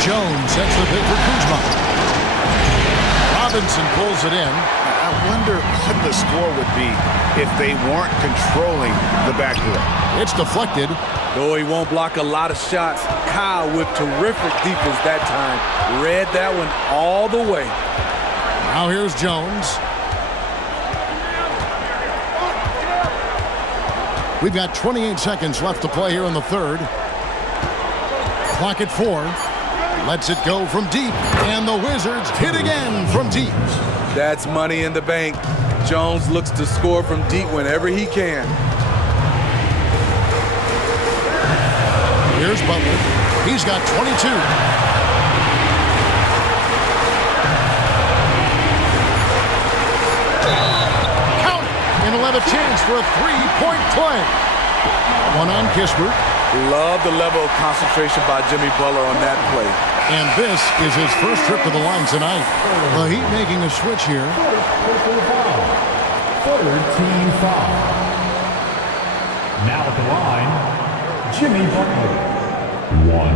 Jones sets the pick for Kuzma. Robinson pulls it in. I wonder what the score would be if they weren't controlling the backdoor. It's deflected. Though he won't block a lot of shots, Kyle with terrific defense that time read that one all the way. Now here's Jones. We've got 28 seconds left to play here in the third. Clock at 4. Lets it go from deep, and the Wizards hit again from deep. That's money in the bank. Jones looks to score from deep whenever he can. Here's Butler. He's got 22. Count it. And he'll have a chance for a 3-point play. One on Kispert. Love the level of concentration by Jimmy Butler on that play. And this is his first trip to the line tonight. The Heat making a switch here. Third team foul. Now at the line, Jimmy Butler. 1.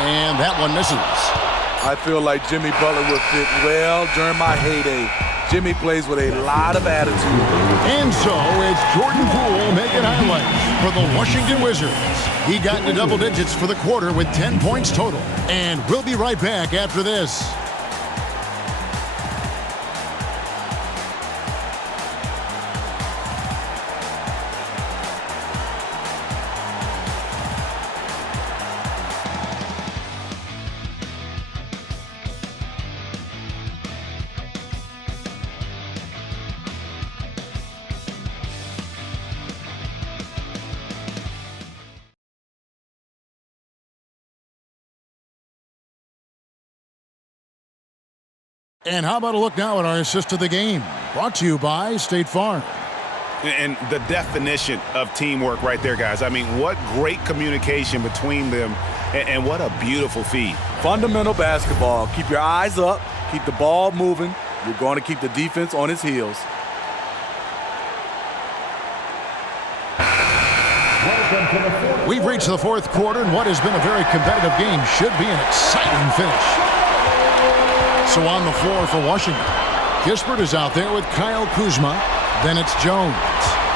And that one misses. I feel like Jimmy Butler would fit well during my heyday. Jimmy plays with a lot of attitude. And so it's Jordan Poole making highlights for the Washington Wizards. He got into double digits for the quarter with 10 points total. And we'll be right back after this. And how about a look now at our assist of the game? Brought to you by State Farm. And the definition of teamwork right there, guys. I mean, what great communication between them, and what a beautiful feed. Fundamental basketball. Keep your eyes up. Keep the ball moving. You're going to keep the defense on its heels. We've reached the fourth quarter, and what has been a very competitive game should be an exciting finish. So on the floor for Washington, Kispert is out there with Kyle Kuzma. Then it's Jones.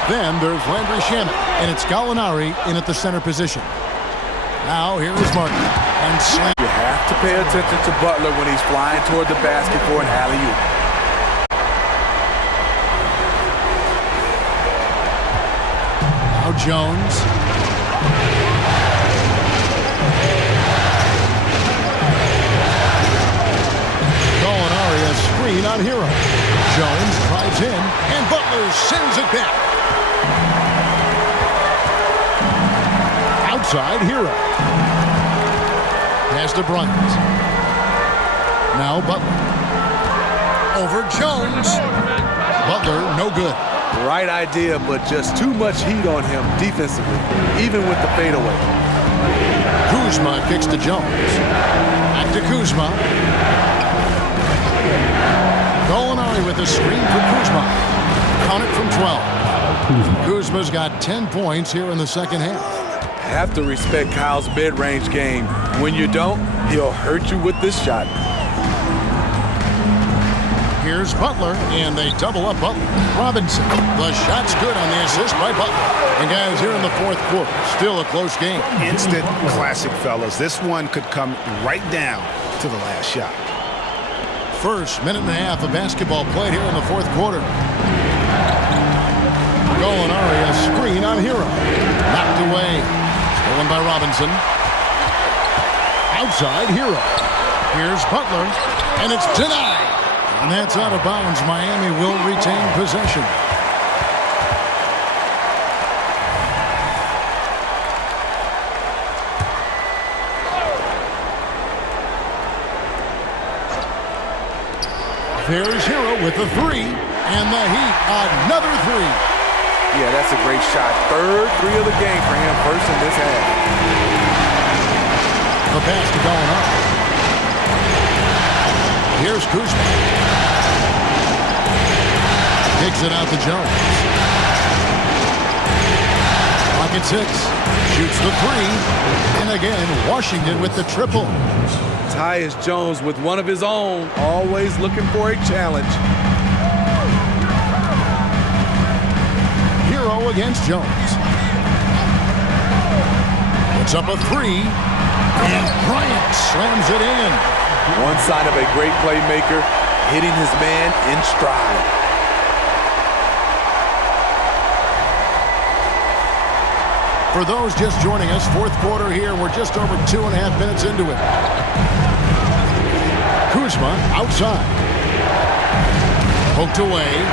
Then there's Landry Shamet, and it's Gallinari in at the center position. Now here is Martin and slam. You have to pay attention to Butler when he's flying toward the basket for an alley-oop. Now Jones. Screen on Hero. Jones drives in, and Butler sends it back. Outside, Hero. Pass to Bryant. Now Butler. Over Jones. Butler, no good. Right idea, but just too much heat on him defensively, even with the fadeaway. Kuzma kicks to Jones. Back to Kuzma. Gallinari with a screen for Kuzma. Count it from 12. Kuzma's got 10 points here in the second half. Have to respect Kyle's mid-range game. When you don't, he'll hurt you with this shot. Here's Butler, and they double up Butler. Robinson, the shot's good on the assist by Butler. And guys, here in the fourth quarter, still a close game. Instant classic, fellas. This one could come right down to the last shot. First minute and a half of basketball played here in the fourth quarter. Gallinari, a screen on Hero. Knocked away. Stolen by Robinson. Outside, Hero. Here's Butler, and it's denied. And that's out of bounds. Miami will retain possession. There's Hero with the three, and the Heat, another three. Yeah, that's a great shot. Third three of the game for him, first in this half. The pass to going up. Here's Kuzma. Kicks it out to Jones. Pocket six. Shoots the three. And again, Washington with the triple. Tyus Jones with one of his own, always looking for a challenge. Hero against Jones. Puts up a three, and Bryant slams it in. One sign of a great playmaker, hitting his man in stride. For those just joining us, fourth quarter here. We're just over 2.5 minutes into it. Kuzma outside. Poked away.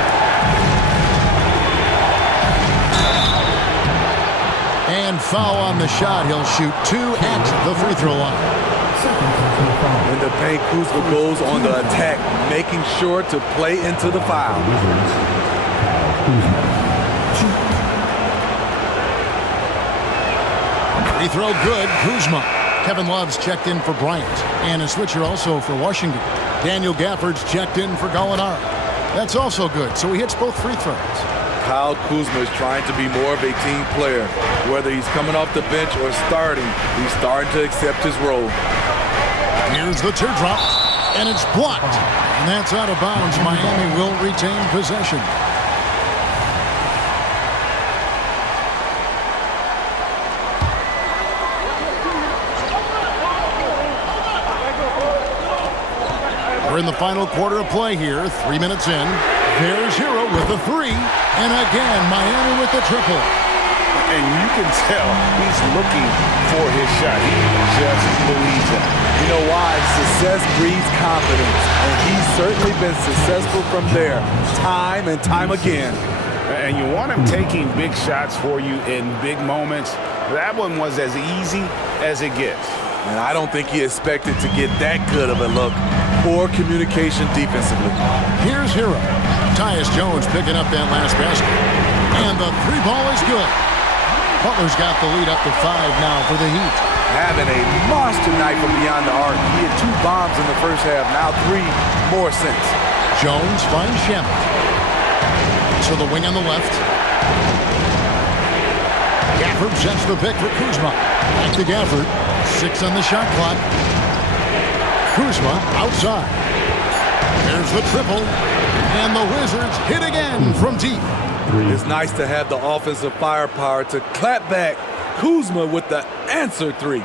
And foul on the shot. He'll shoot two at the free throw line. In the paint, Kuzma goes on the attack, making sure to play into the foul. Free throw good. Kuzma. Kevin Love's checked in for Bryant. And a switcher also for Washington. Daniel Gafford's checked in for Gallinari. That's also good, so he hits both free throws. Kyle Kuzma is trying to be more of a team player. Whether he's coming off the bench or starting, he's starting to accept his role. Here's the teardrop, and it's blocked. And that's out of bounds. Miami will retain possession. We're in the final quarter of play here. 3 minutes in. There's Hero with the three. And again, Miami with the triple. And you can tell he's looking for his shot. He just believes it. You know why? Success breeds confidence. And he's certainly been successful from there, time and time again. And you want him taking big shots for you in big moments. That one was as easy as it gets. And I don't think he expected to get that good of a look. Poor communication defensively. Here's Hero. Tyus Jones picking up that last basket. And the three ball is good. Butler's got the lead up to 5 now for the Heat. Having a monster night from beyond the arc. He had 2 bombs in the first half, now 3 more since. Jones finds Shannon. To the wing on the left. Gafford sets the pick for Kuzma. Back to Gafford. 6 on the shot clock. Kuzma outside. There's the triple. And the Wizards hit again from deep. It's nice to have the offensive firepower to clap back. Kuzma with the answer 3.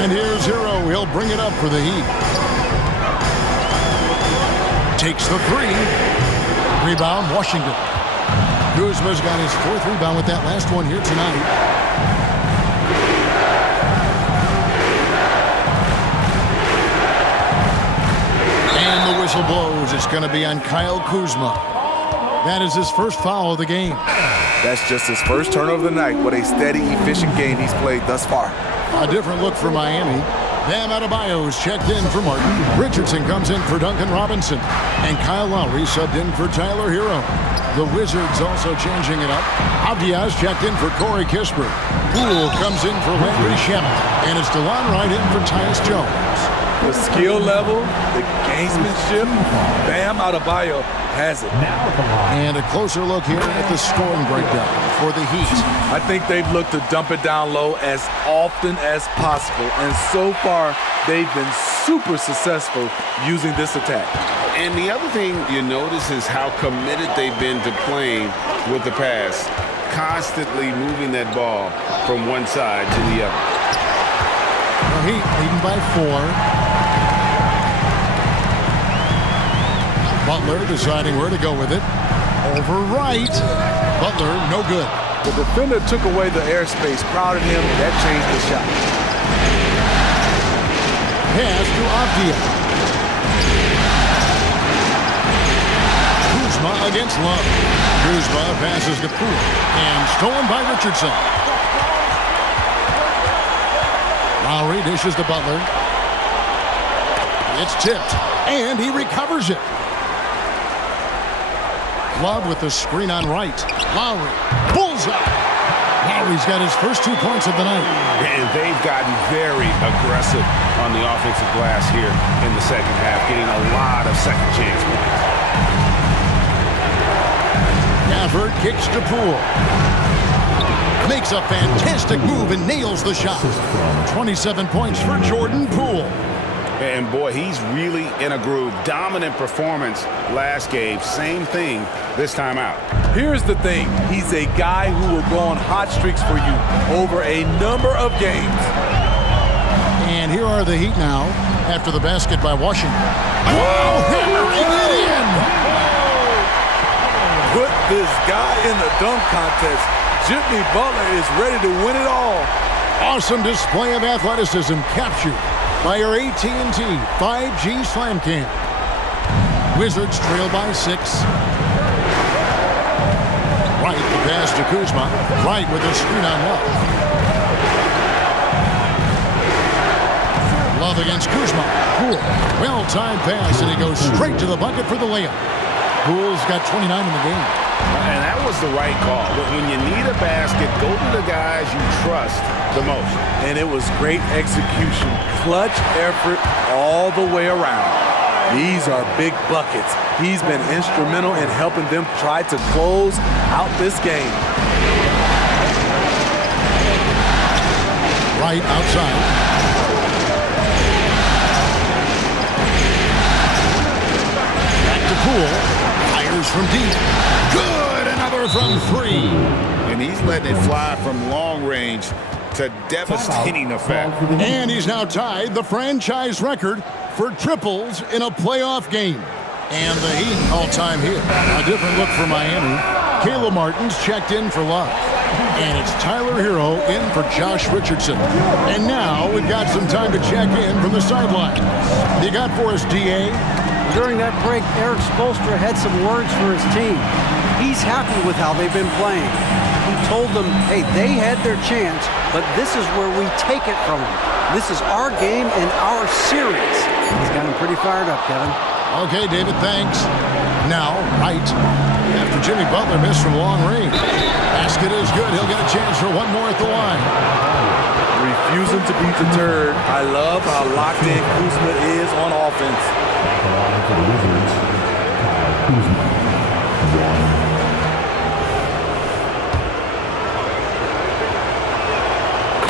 And here's Hero. He'll bring it up for the Heat. Takes the 3. Rebound, Washington. Kuzma's got his 4th rebound with that last one here tonight. And the whistle blows. It's going to be on Kyle Kuzma. That is his first foul of the game. That's just his first turnover of the night. What a steady, efficient game he's played thus far. A different look for Miami. Bam Adebayo's checked in for Martin. Richardson comes in for Duncan Robinson. And Kyle Lowry subbed in for Tyler Hero. The Wizards also changing it up. Avdiaz checked in for Corey Kispert. Poole comes in for Landry Shamet. And it's DeLon Wright in for Tyus Jones. The skill level, the gamesmanship, Bam Adebayo has it. And a closer look here at the scoring breakdown for the Heat. I think they've looked to dump it down low as often as possible. And so far, they've been super successful using this attack. And the other thing you notice is how committed they've been to playing with the pass. Constantly moving that ball from one side to the other. The Heat leading by 4. Butler deciding where to go with it. Over Wright. Butler, no good. The defender took away the airspace, crowded him. That changed the shot. Pass to Avdia. Kuzma against Love. Kuzma passes to Poole. And stolen by Richardson. Lowry dishes to Butler. It's tipped. And he recovers it. Love with the screen on Wright. Lowry. Bullseye. Lowry's got his first 2 points of the night. And they've gotten very aggressive on the offensive glass here in the second half, getting a lot of second chance points. Gafford kicks to Poole. Makes a fantastic move and nails the shot. 27 points for Jordan Poole. And boy, he's really in a groove. Dominant performance last game. Same thing this time out. Here's the thing. He's a guy who will go on hot streaks for you over a number of games. And here are the Heat now after the basket by Washington. Oh, hammering it in! Put this guy in the dunk contest. Jimmy Butler is ready to win it all. Awesome display of athleticism captured by our AT&T 5G Slam Cam. Wizards trail by 6. Wright the pass to Kuzma. Wright with a screen on Love. Love against Kuzma. Poole. Well-timed pass, and he goes straight to the bucket for the layup. Poole's got 29 in the game. And that was the right call. When you need a basket, go to the guys you trust the most. And it was great execution. Clutch effort all the way around. These are big buckets. He's been instrumental in helping them try to close out this game. Right outside. Back to Poole. Fires from deep. Good! Another from 3. And he's letting it fly from long range to devastating effect. And he's now tied the franchise record for triples in a playoff game. And the Heat all-time here. A different look for Miami. Caleb Martin's checked in for Love. And it's Tyler Hero in for Josh Richardson. And now we've got some time to check in from the sidelines. You got for us, D.A.? During that break, Eric Spoelstra had some words for his team. He's happy with how they've been playing. He told them, hey, they had their chance, but this is where we take it from them. This is our game and our series. He's got him pretty fired up, Kevin. Okay, David, thanks. Now, Wright. After Jimmy Butler missed from long range. Basket is good. He'll get a chance for one more at the line. Refusing to be deterred. I love how locked in Kuzma is on offense. For the Wizards, Kuzma.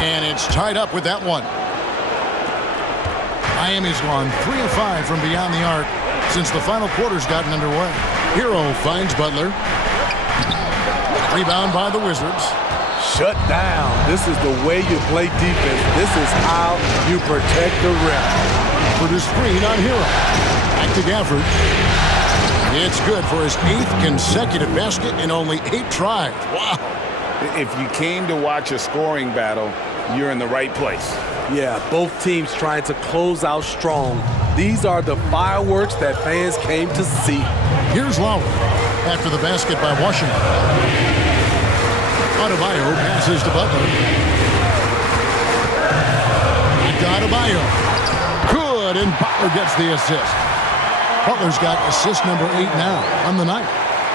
1. And it's tied up with that one. Miami's gone 3 of 5 from beyond the arc since the final quarter's gotten underway. Hero finds Butler. Rebound by the Wizards. Shut down. This is the way you play defense. This is how you protect the rim. For the screen on Hero. Back to Gafford. It's good for his 8th consecutive basket in only 8 tries. Wow. If you came to watch a scoring battle, you're in the right place. Yeah, both teams trying to close out strong. These are the fireworks that fans came to see. Here's Lowry after the basket by Washington. Adebayo passes to Butler. Back to Adebayo. Good, and Butler gets the assist. Butler's got assist number 8 now on the night.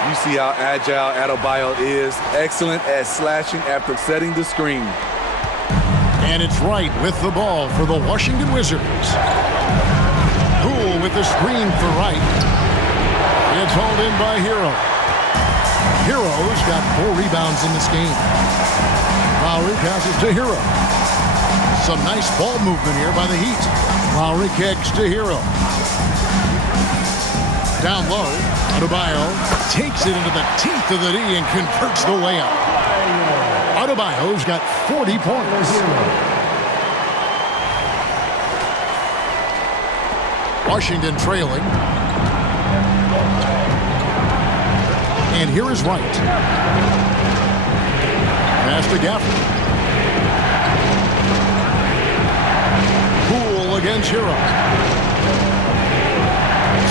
You see how agile Adebayo is. Excellent at slashing after setting the screen. And it's Wright with the ball for the Washington Wizards. Poole with the screen for Wright. It's hauled in by Hero. Hero's got 4 rebounds in this game. Lowry passes to Hero. Some nice ball movement here by the Heat. Lowry kicks to Hero. Down low, Adebayo takes it into the teeth of the D and converts the layup. Adebayo's got 40 points. Washington trailing. And here is Wright. Pass to Gafford. Poole against Hero.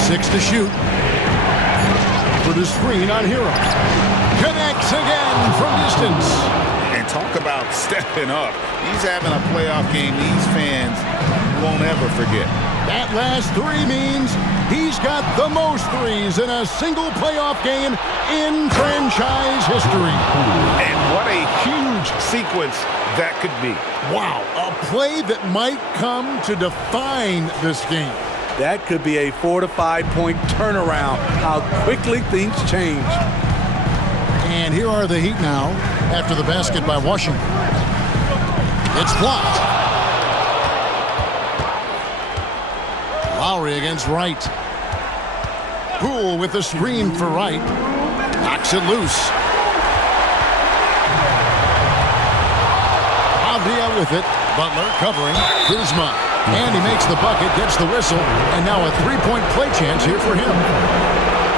6 to shoot. For the screen on Hero. Connects again from distance. And talk about stepping up. He's having a playoff game these fans won't ever forget. That last 3 means he's got the most threes in a single playoff game in franchise history. And what a huge sequence that could be. Wow, a play that might come to define this game. That could be a 4 to 5 point turnaround. How quickly things change. And here are the Heat now after the basket by Washington. It's blocked. Lowry against Wright. Poole with the screen for Wright. Knocks it loose. Avdia with it. Butler covering. Kuzma. And he makes the bucket, gets the whistle, and now a 3-point play chance here for him.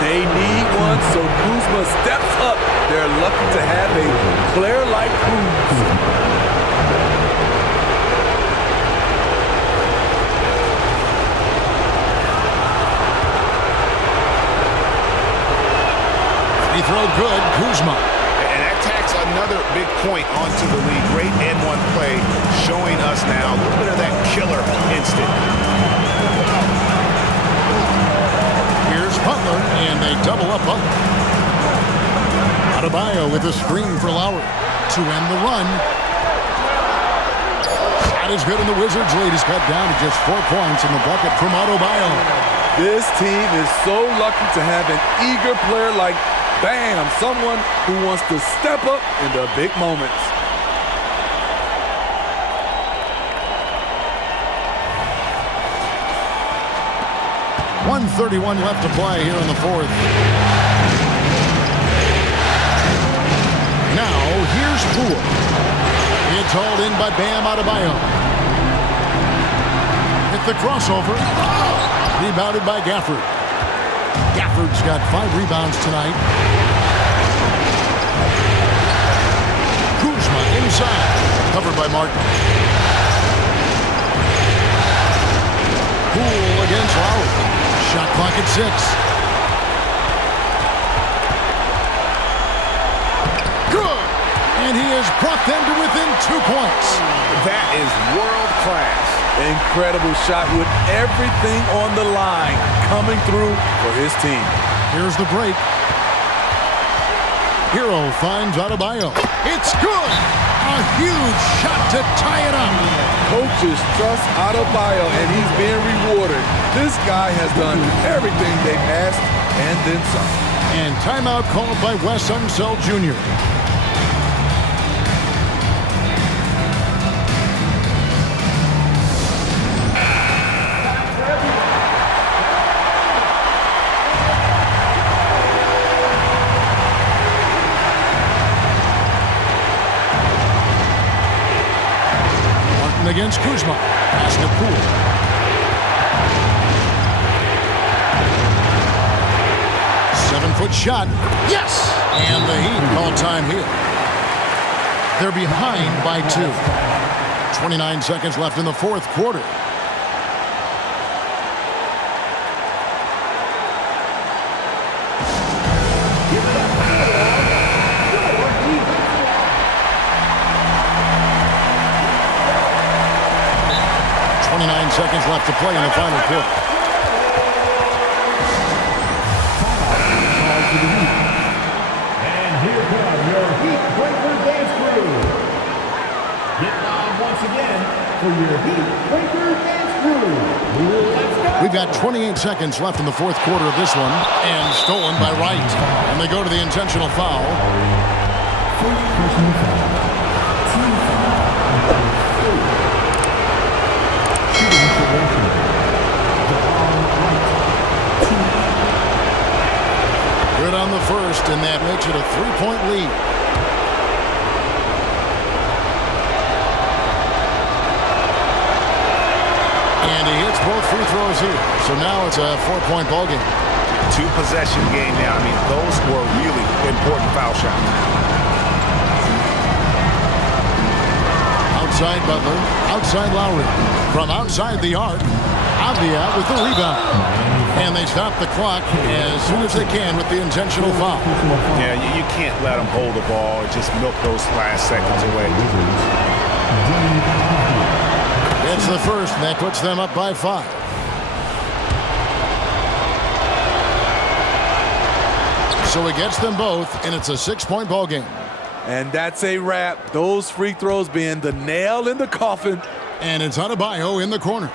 They need one, so Kuzma steps up. They're lucky to have a player like Kuzma. Free throw good, Kuzma. And that tacks another big point onto the lead. Great N1 play, showing us now a little bit of that killer instinct. Here's Butler, and they double up Butler. Adebayo with a screen for Lowry to end the run. Shot is good, and the Wizards' lead is cut down to just 4 points in the bucket from Adebayo. This team is so lucky to have an eager player like Bam, someone who wants to step up in the big moments. .131 left to play here in the fourth. Now, here's Poole. It's hauled in by Bam Adebayo. With the crossover. Rebounded by Gafford. Gafford's got 5 rebounds tonight. Kuzma inside. Covered by Martin. Poole against Lowry. Shot clock at 6. Good! And he has brought them to within 2 points. That is world class. Incredible shot with everything on the line coming through for his team. Here's the break. Hero finds Adebayo. It's good! A huge shot to tie it up. Coaches trust Adebayo, and he's being rewarded. This guy has done everything they've asked and then some. And timeout called by Wes Unseld Jr. Against Kuzma. Pass to Poole. Seven-foot shot. Yes! And the Heat call time here. They're behind by 2. 29 seconds left in the fourth quarter. Seconds left to play in the final quarter. And here come your Heat Breaker Dance Crew. Get live once again for your Heat Breaker Dance Crew. Let's go. We've got 28 seconds left in the fourth quarter of this one, and stolen by Wright. And they go to the intentional foul. First personal foul. Team foul. Good on the first, and that makes it a 3-point lead. And he hits both free throws here. So now it's a 4-point ball game. two-possession game now. I mean, those were really important foul shots. Outside Butler, outside Lowry. From outside the arc, Avdia with the rebound. And they stop the clock as soon as they can with the intentional foul. Yeah, you can't let them hold the ball and just milk those last seconds away. It's the first, and that puts them up by 5. So he gets them both, and it's a 6-point ball game. And that's a wrap. Those free throws being the nail in the coffin. And it's Adebayo in the corner.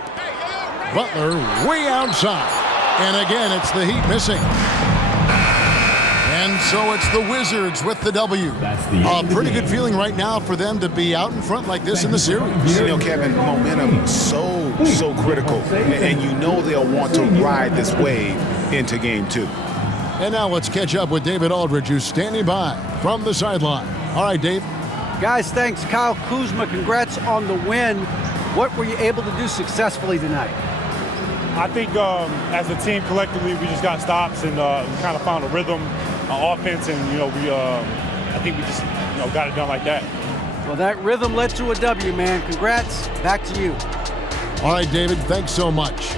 Butler way outside. And again, it's the Heat missing. And so it's the Wizards with the W. A pretty good feeling right now for them to be out in front like this in the series. You know, Kevin, momentum so critical. And you know they'll want to ride this wave into game 2. And now let's catch up with David Aldridge, who's standing by from the sideline. All right, Dave. Guys, thanks. Kyle Kuzma, congrats on the win. What were you able to do successfully tonight? I think as a team collectively, we just got stops and we kind of found a rhythm on offense, and I think we just got it done like that. Well, that rhythm led to a W, man. Congrats. Back to you. All right, David, thanks so much.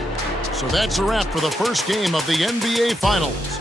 So that's a wrap for the first game of the NBA Finals.